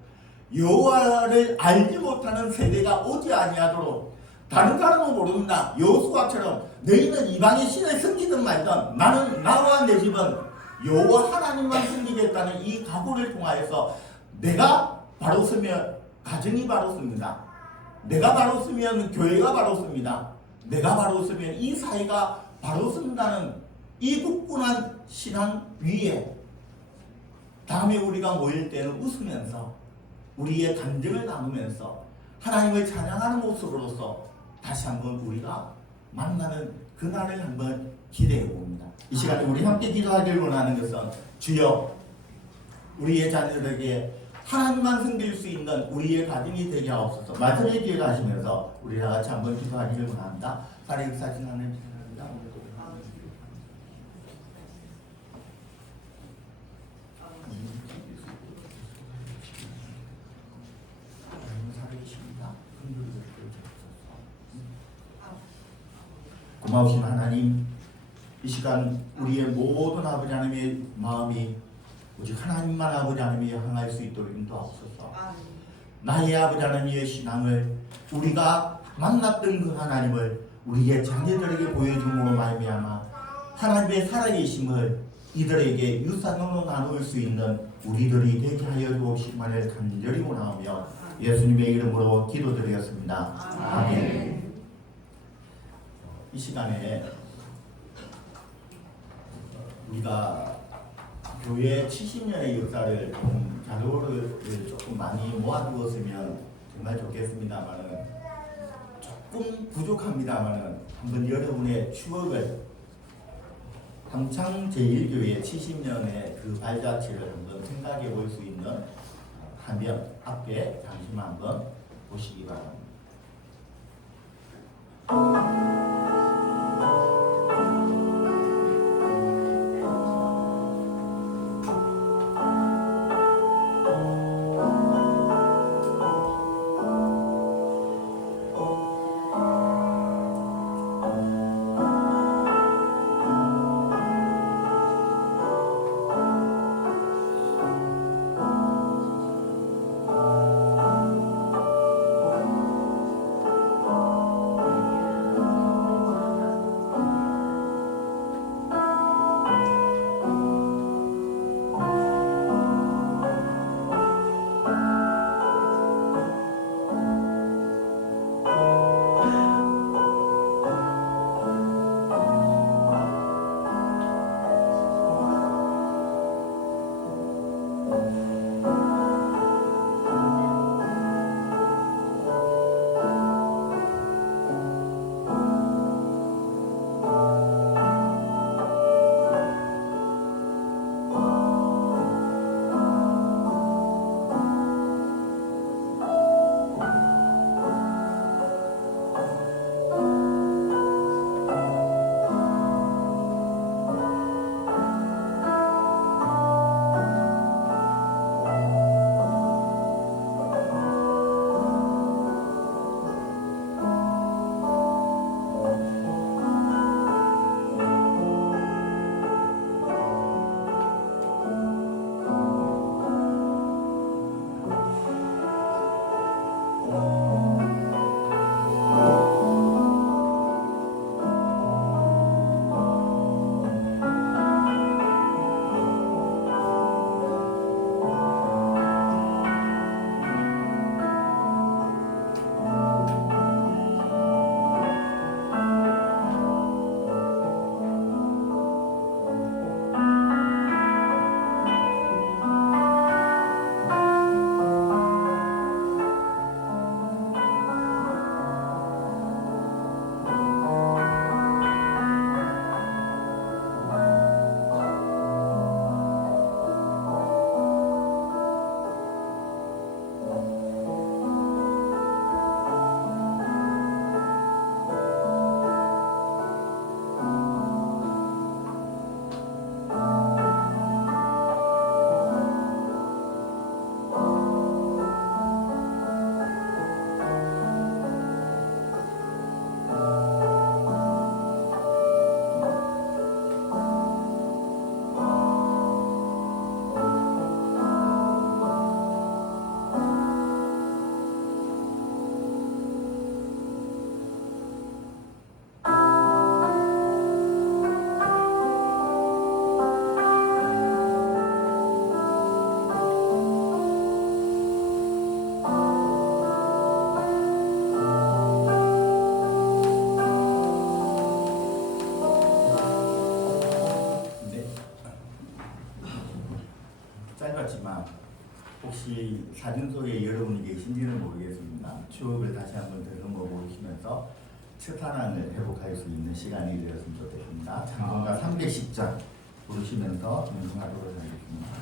여호와를 알지 못하는 세대가 오지 아니하도록, 다른 사람은 모릅니다. 여호수아처럼 너희는 이방의 신을 섬기든 말든 나는 나와 내 집은 여호와 하나님만 섬기겠다는 이 각오를 통하여서 내가 바로 서면 가정이 바로 섭니다. 내가 바로 서면 교회가 바로 섭니다. 내가 바로 서면 이 사회가 바로 선다는 이 굳건한 신앙 위에 다음에 우리가 모일 때는 웃으면서 우리의 간증을 나누면서 하나님을 찬양하는 모습으로서 다시 한번 우리가 만나는 그날을 한번 기대해 봅니다. 이 시간에 우리 함께 기도하길 원하는 것은, 주여 우리의 자녀들에게 하나님만 섬길 수 있는 우리의 가정이 되게 하옵소서. 말씀에 기억하시면서 우리 다 같이 한번 기도하기를 원합니다. 살아 역사하신 하나님 감사합니다. 고마우신 하나님, 이 시간 우리의 모든 아버지 하나님의 마음이 오직 하나님만 아버지 하나님이 향할 수 있도록 인도하옵소서. 나의 아버지 하나님의 신앙을, 우리가 만났던 그 하나님을 우리의 자녀들에게 보여줌으로 말미암아 하나님의 살아계심을 이들에게 유산으로 나눌 수 있는 우리들이 되게 하여 주옵시기를 간절히 원하오며 예수님의 이름으로 기도드리겠습니다. 아멘. 이 시간에 우리가 교회 70년의 역사를 자료를 조금 많이 모아두었으면 정말 좋겠습니다만은, 조금 부족합니다만은 한번 여러분의 추억을, 함창-제1교회 70년의 그 발자취를 한번 생각해 볼 수 있는 화면 앞에 잠시만 한번 보시기 바랍니다. 혹시 사진 속에 여러분이 계신지는 모르겠습니다. 추억을 다시 한번 되짚어 보시면서 첫사랑을 회복할 수 있는 시간이 되었으면 좋겠습니다. 찬송가 310장 부르시면서 전송하도록 하겠습니다.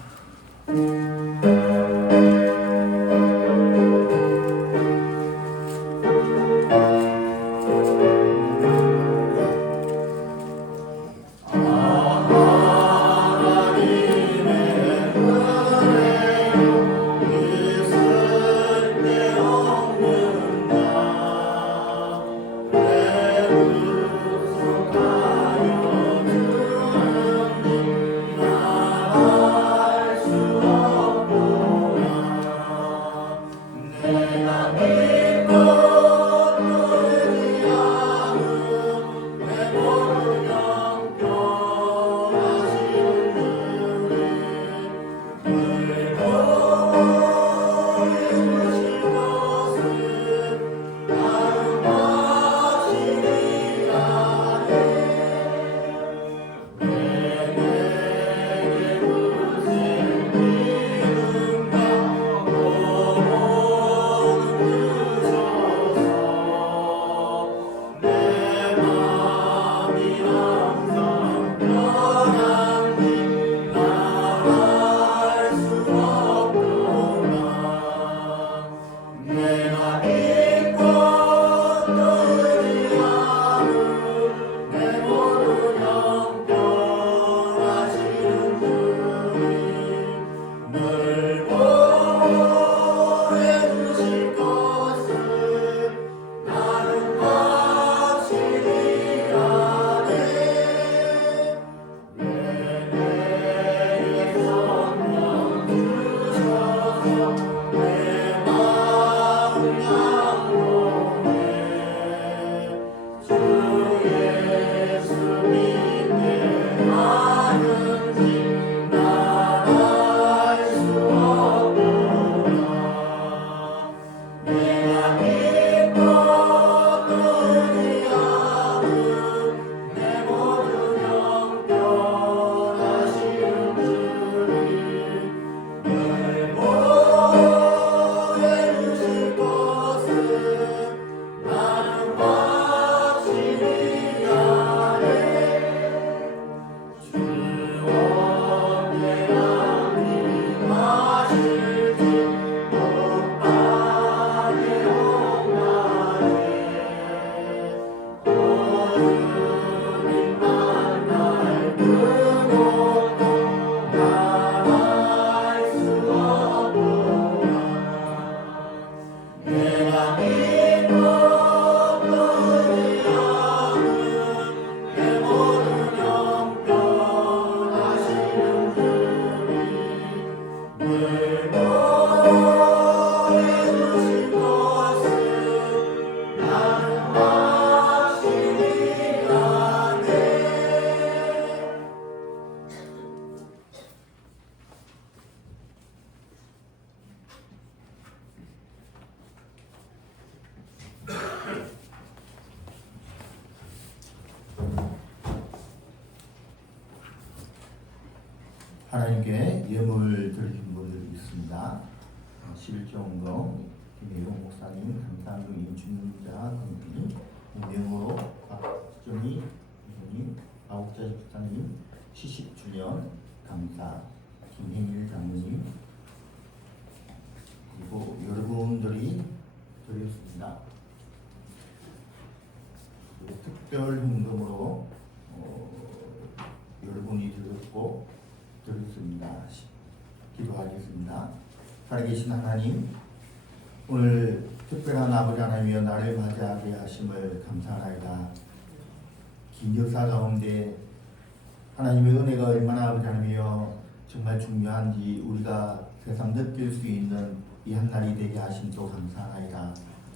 하나님께 예물 드리신 분들이 있습니다. 11종동 김혜용 목사님, 감사합니다. 임춘자 선생님, 명호로 박정희 선생님, 아욱자 집사님, 70주년 감사 김행일 장로님, 그리고 여러분들이 드렸습니다. 특별 행동으로 여러분이 드렸고 드렸습니다. 기도하겠습니다. 살아계신 하나님, 오늘 특별한 아버지 하나님이여 나를 맞이하게 하심을 감사하나이다. 긴 역사 가운데 하나님의 은혜가 얼마나 아버지 하나님이여 정말 중요한지 우리가 세상 느낄 수 있는 이 한날이 되게 하심도 감사하나이다.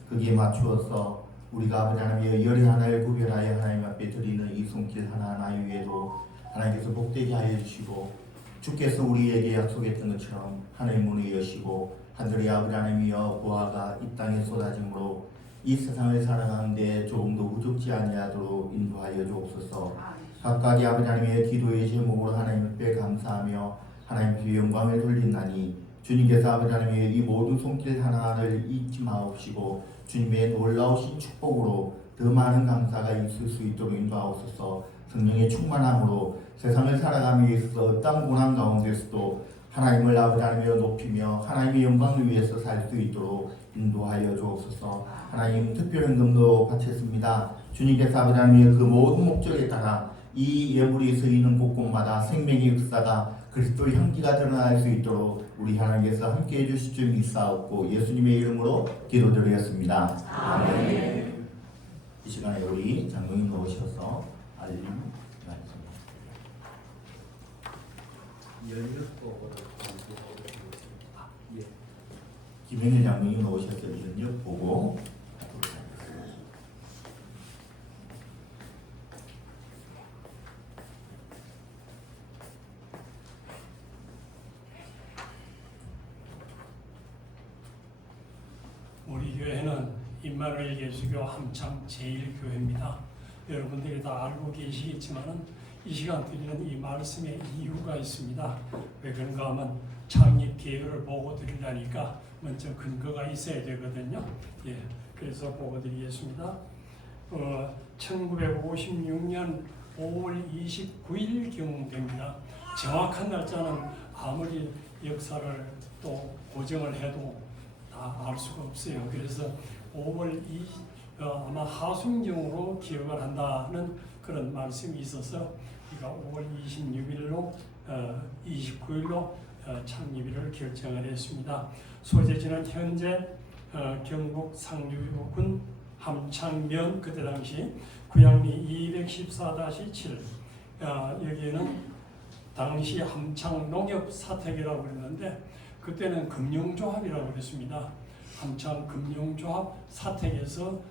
거기에 맞추어서 우리가 아버지 하나님의 열의 하나를 구별하여 하나님 앞에 드리는 이 손길 하나하나 위에도 하나님께서 복되게 하여 주시고 주께서 우리에게 약속했던 것처럼 하나님 문을 여시고 하늘의 아버지 하나님이여 보화가 이 땅에 쏟아짐으로 이 세상을 살아가는데 조금도 부족지 아니하도록 인도하여 주옵소서. 각각의 아버지 하나님의 기도의 제목으로 하나님 앞에 감사하며 하나님 앞에 영광을 돌린다니 주님께서 아버지 하나님의 이 모든 손길 하나하나를 잊지 마옵시고 주님의 놀라우신 축복으로 더 많은 감사가 있을 수 있도록 인도하옵소서. 성령의 충만함으로 세상을 살아가기 위해서 어떤 고난 가운데서도 하나님을 아버지 하나님여 높이며 하나님의 영광을 위해서 살 수 있도록 인도하여 주옵소서. 하나님 특별한 금도 바쳤습니다. 주님께서 아버지 하나님의 그 모든 목적에 따라 이 예물이 서있는 곳곳마다 생명의 역사가 그리스도의 향기가 드러날 수 있도록 우리 하나님께서 함께해 주실 줄 믿사옵고 예수님의 이름으로 기도드리겠습니다. 아멘. 이 시간에 우리 장로님 나오셔서 알림 말씀. 김현일 장로님 나오셔서 연역 보고 우리 교회는 임마누엘 예수교 함창 제1교회입니다. 여러분들이 다 알고 계시겠지만은 이 시간 드리는 이 말씀에 이유가 있습니다. 왜 그런가 하면 창립 계획을 보고 드리려니까 먼저 근거가 있어야 되거든요. 그래서 보고 드리겠습니다. 1956년 5월 29일경 됩니다. 정확한 날짜는 아무리 역사를 또 고정을 해도 다 알 수가 없어요. 그래서 5월 아마 하순경으로 기억을 한다는 그런 말씀이 있어서 우리가 5월 26일로 29일로 창립일을 결정을 했습니다. 소재지는 현재 경북 상주군 함창면 그때 당시 구양리 214-7 여기에는 당시 함창 농협 사택이라고 그랬는데 그때는 금융조합이라고 그랬습니다. 함창 금융조합 사택에서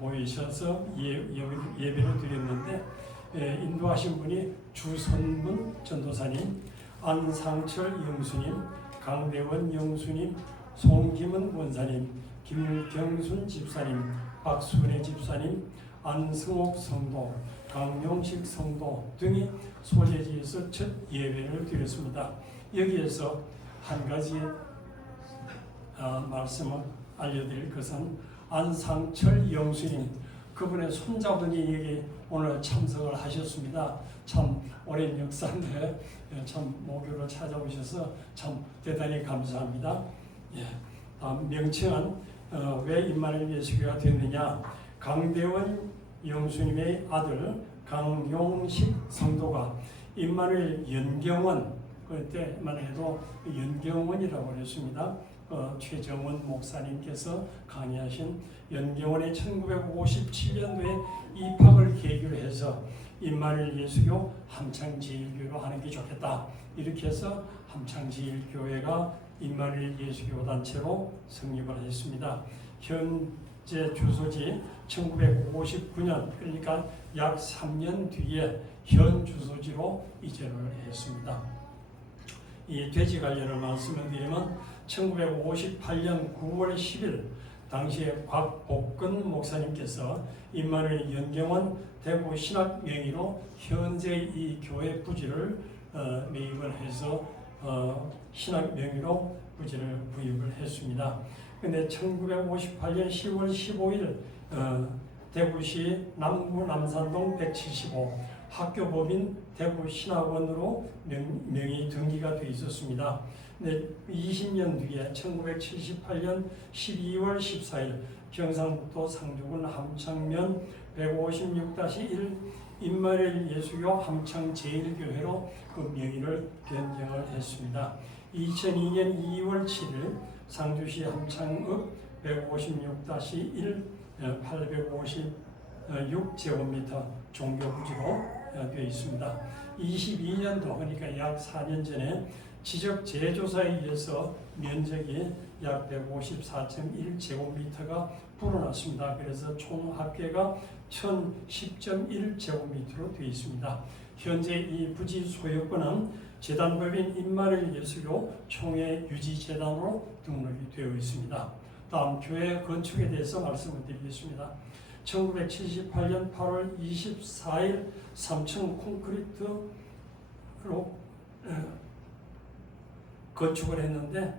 모이셔서 예배를 드렸는데 인도하신 분이 주선문 전도사님, 안상철 영수님, 강대원 영수님, 송김은 원사님, 김경순 집사님, 박순애 집사님, 안승옥 성도, 강용식 성도 등이 소재지에서 첫 예배를 드렸습니다. 여기에서 한 가지 말씀을 알려드릴 것은 안상철 영수님 그분의 손자분이 여기 오늘 참석을 하셨습니다. 참 오랜 역사인데 참 목요로 찾아오셔서 참 대단히 감사합니다. 명칭은 왜 임마누엘 예수교가 됐느냐? 강대원 영수님의 아들 강용식 성도가 임마누엘 연경원 그때만 해도 연경원이라고 그랬습니다. 최정원 목사님께서 강의하신 연경원의 1957년도에 입학을 계기로 해서 임마누엘 예수교 함창제일교회로 하는 게 좋겠다. 이렇게 해서 함창제일교회가 임마누엘 예수교 단체로 성립을 했습니다. 현재 주소지 1959년 그러니까 약 3년 뒤에 현 주소지로 이전을 했습니다. 이 돼지 관련을 말씀을 드리면 1958년 9월 10일 당시에 곽복근 목사님께서 임마누엘 연경원 대구 신학 명의로 현재 이 교회 부지를 매입을 해서 신학 명의로 부지를 구입을 했습니다. 그런데 1958년 10월 15일 대구시 남구 남산동 175 학교법인 대구신학원으로 명의 등기가 되어 있었습니다. 20년 뒤에 1978년 12월 14일 경상북도 상주군 함창면 156-1 임마누엘 예수교 함창제일교회로 그 명의를 변경을 했습니다. 2002년 2월 7일 상주시 함창읍 156-1 856제곱미터 종교부지로 되어 있습니다. 22년도 그러니까 약 4년 전에 지적 재조사에 의해서 면적이 약 154.1제곱미터가 불어났습니다. 그래서 총 합계가 1010.1제곱미터로 되어 있습니다. 현재 이 부지 소유권은 재단법인 임마누엘 예수교 총회 유지재단으로 등록이 되어 있습니다. 다음 교회 건축에 대해서 말씀을 드리겠습니다. 1978년 8월 24일 3층 콘크리트로 건축을 했는데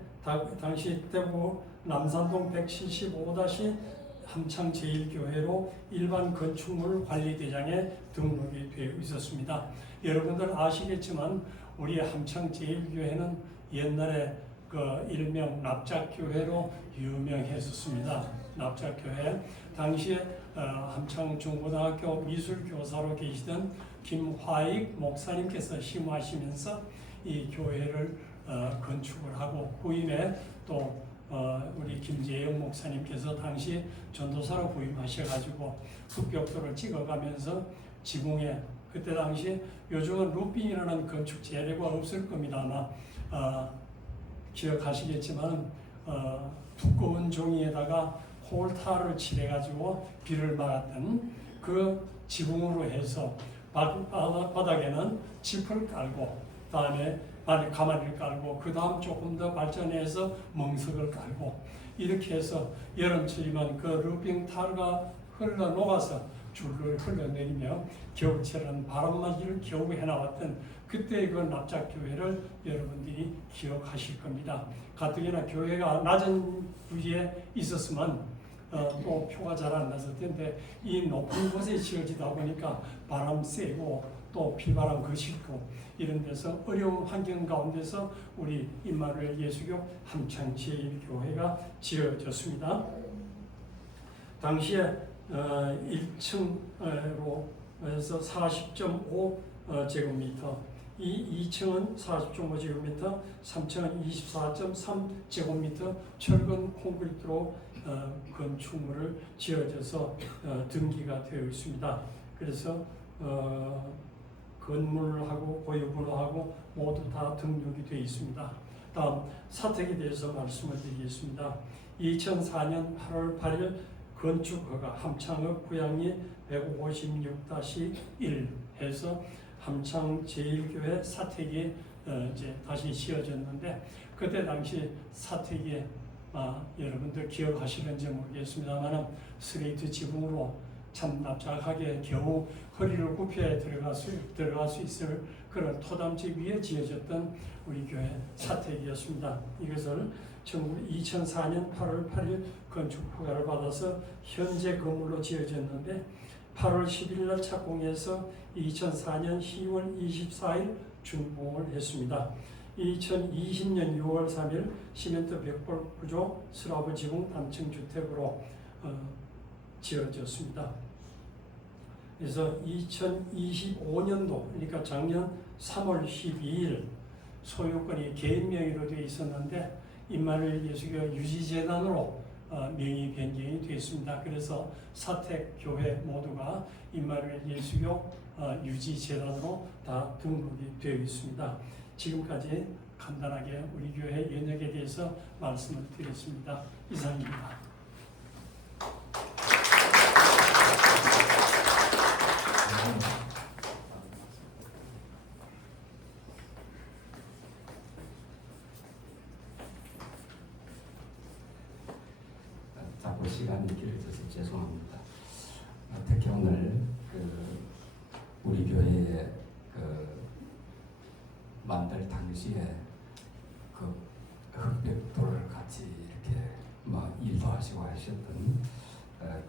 당시 대구 남산동 175- 함창 제1교회로 일반 건축물 관리대장에 등록이 되어 있었습니다. 여러분들 아시겠지만 우리 함창 제1교회는 옛날에 그 일명 납작교회로 유명했었습니다. 납작교회. 당시에 함창 중고등학교 미술교사로 계시던 김화익 목사님께서 심화하시면서 이 교회를 건축을 하고 후임에 또 우리 김재영 목사님께서 당시 전도사로 부임하셔가지고 흑벽돌을 찍어가면서 지붕에 그때 당시 요즘은 루핀이라는 건축 재료가 없을 겁니다. 아마 기억하시겠지만 두꺼운 종이에다가 홀타를 칠해가지고 비를 막았던 그 지붕으로 해서 바닥에는 짚을 깔고 다음에 가마를 깔고 그 다음 조금 더 발전해서 멍석을 깔고 이렇게 해서 여름철이면 그 루핑 타르가 흘러 녹아서 줄을 흘러내리며 겨울철은 바람맞이를 겨우 해나왔던 그때의 그 납작교회를 여러분들이 기억하실 겁니다. 가뜩이나 교회가 낮은 부지에 있었으면 또 표가 잘 안 났을 텐데 이 높은 곳에 지어지다 보니까 바람 쐬고 또 비바람 거칠고 이런 데서 어려운 환경 가운데서 우리 임마누엘 예수교 함창 제1교회가 지어졌습니다. 당시에 1층으로 해서 40.5 제곱미터, 이 2층은 40.5 제곱미터, 3층은 24.3 제곱미터 철근 콘크리트로 건축물을 지어져서 등기가 되어 있습니다. 그래서 건물하고 고유번호하고 모두 다 등록이 되어 있습니다. 다음 사택에 대해서 말씀을 드리겠습니다. 2004년 8월 8일 건축허가 함창읍 구양리 156-1 해서 함창 제1교회 사택이 이제 다시 지어졌는데 그때 당시 사택이 여러분들 기억하시는지 모르겠습니다만 스레이트 지붕으로 참 납작하게 겨우 허리를 굽혀 들어갈 수 있을 그런 토담집 위에 지어졌던 우리 교회 사택이었습니다. 이것을 2004년 8월 8일 건축 허가를 받아서 현재 건물로 지어졌는데 8월 10일 날 착공해서 2004년 10월 24일 준공을 했습니다. 2020년 6월 3일 시멘트 벽돌 구조 슬라브 지붕 단층 주택으로 지어졌습니다. 그래서 2025년도 그러니까 작년 3월 12일 소유권이 개인 명의로 되어 있었는데 임마누엘 예수교 유지재단으로 명의 변경이 되었습니다. 그래서 사택교회 모두가 임마누엘 예수교 유지재단으로 다 등록이 되어 있습니다. 지금까지 간단하게 우리 교회 연역에 대해서 말씀을 드렸습니다. 이상입니다. 자꾸 시간이 길어져서 죄송합니다. 특히 오늘 우리 교회에 만들 당시에 흑벽돌을 같이 이렇게 일도 하시고 하셨던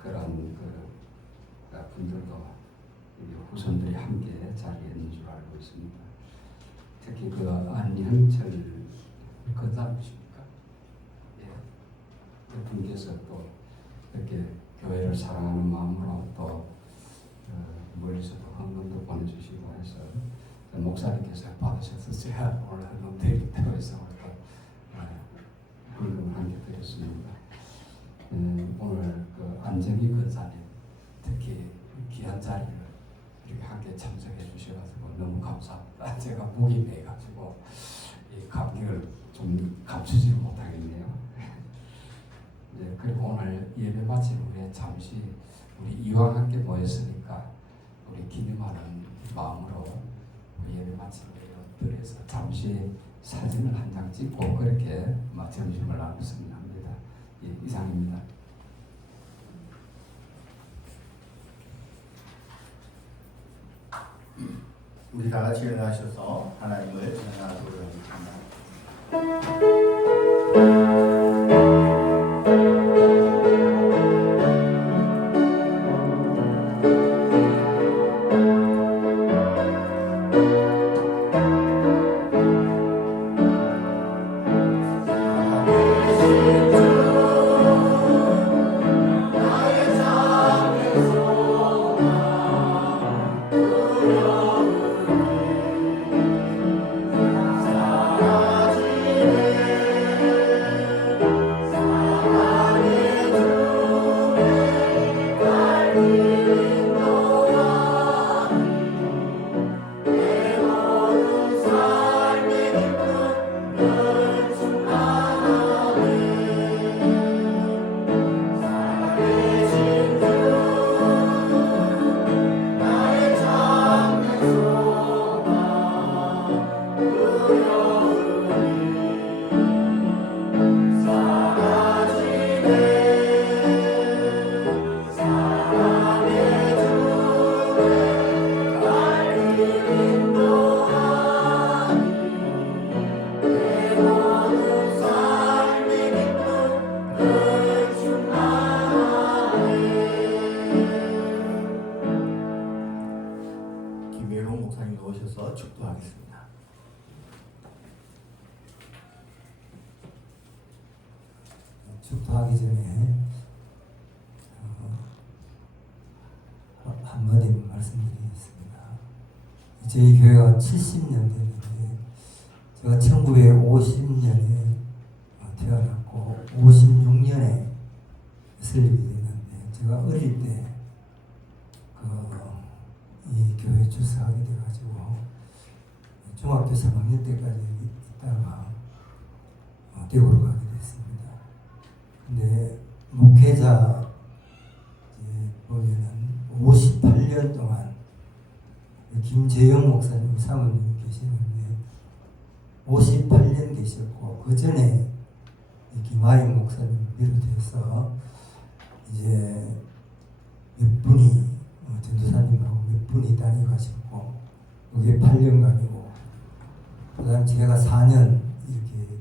그런 분들도 후손들이 함께 자리에 있는 줄 알고 있습니다. 특히 안현철 건사님이십니까? 예. 그 분께서 또 이렇게 교회를 사랑하는 마음으로 또 멀리서도 헌금도 보내주시고 해서 목사님께서 받으셨었어야 오늘 헌금 드릴 때로 해서 헌금을 함께 드렸습니다. 오늘 안정희 건사님 특히 귀한 자리를 이렇게 함께 참석해 주셔가지고 너무 감사합니다. 제가 목이 매가지고 이 감격을 좀 감추지 못하겠네요. 네, 그리고 오늘 예배 마친 후에 잠시 우리 이왕 함께 모였으니까 우리 기념하는 마음으로 우리 예배 마친 후에 엎드려서 잠시 사진을 한 장 찍고 그렇게 점심을 나눴으면 합니다. 예, 이상입니다. 우리 다 같이 일어나셔서 하나님을 찬양하도록 하겠습니다. 김예롱 목사님 오셔서 축도하겠습니다. 축도하기 전에 한마디 말씀드리겠습니다. 저희 교회가 70년 됐는데 제가 1950년에 태어났고 56년에 설립이 됐는데 제가 어릴 때 이 교회에 출석하게 돼가지고 중학교 3학년 때까지 있다가 대구로 가게 됐습니다. 근데 목회자 보면은 58년 동안 김재영 목사님 사모님 계시는데 58년 계셨고 그 전에 김하영 목사님 비롯해서 이제 몇 분이 전도사님하고 몇 분이 다녀가셨고 그게 8년간이고 그 다음 제가 4년 이렇게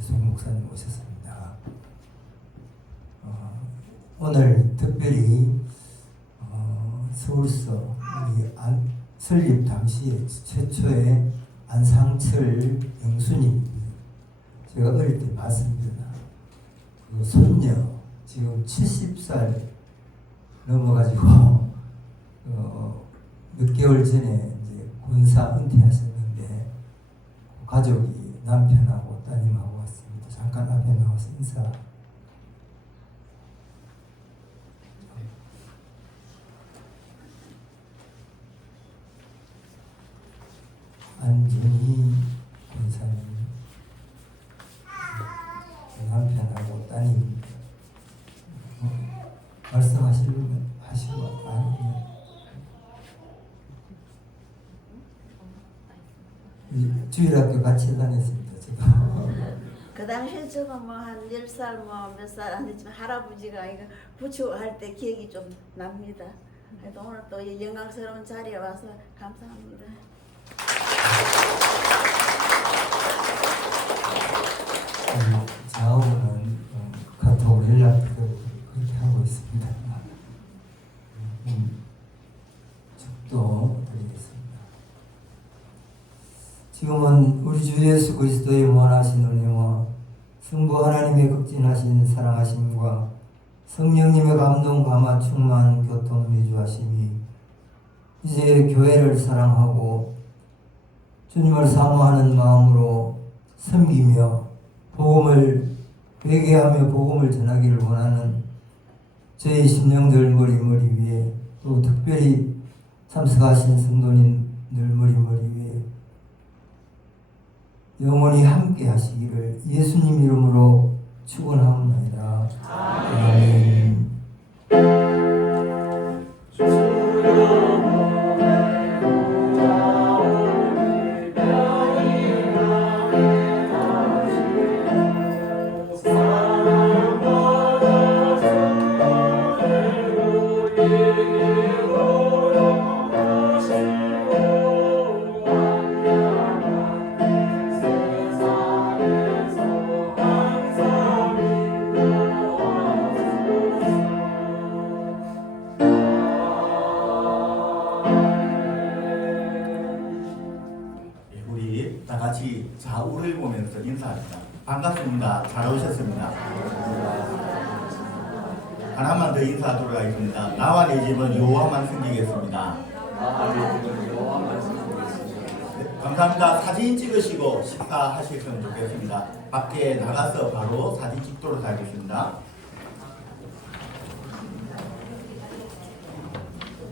송 목사님 오셨습니다. 오늘 특별히 서울서 설립 당시에 최초의 안상철 영수님 제가 어릴 때 봤습니다. 그 손녀 지금 70살 넘어가지고 몇 개월 전에 이제 군사 은퇴하셨는데 가족이 남편하고 따님하고 왔습니다. 잠깐 앞에 나와서 인사. 안준희 군사님 남편하고 따님 말씀하시려면 하시고 아니면 주일학교 같이 다녔습니다. 제가. 그 당시에 저거 뭐 한 10살 뭐 몇 살 안 됐지만 할아버지가 이거 부추할 때 기억이 좀 납니다. 그래도 오늘 또 이 영광스러운 자리에 와서 감사합니다. 좌우는 카톡으로 연락드리고 그렇게 하고 있습니다. 축도 드리겠습니다. 지금은 우리 주 예수 그리스도의 원하신 은혜와 성부 하나님의 극진하신 사랑하심과 성령님의 감동 감화 충만 교통 내주하심이 이제 교회를 사랑하고 주님을 사모하는 마음으로 섬기며 복음을 회개하며 복음을 전하기를 원하는 저희 심령들 머리 위에 또 특별히 참석하신 성도님들 머리 위에 영원히 함께 하시기를 예수님 이름으로 축원하옵나이다. 아멘. 인사합니다. 반갑습니다. 잘 오셨습니다. 하나만 더 인사하도록 하겠습니다. 나와 내 집은 여호와만 섬기겠습니다. 네, 감사합니다. 사진 찍으시고 식사하셨으면 좋겠습니다. 밖에 나가서 바로 사진 찍도록 하겠습니다.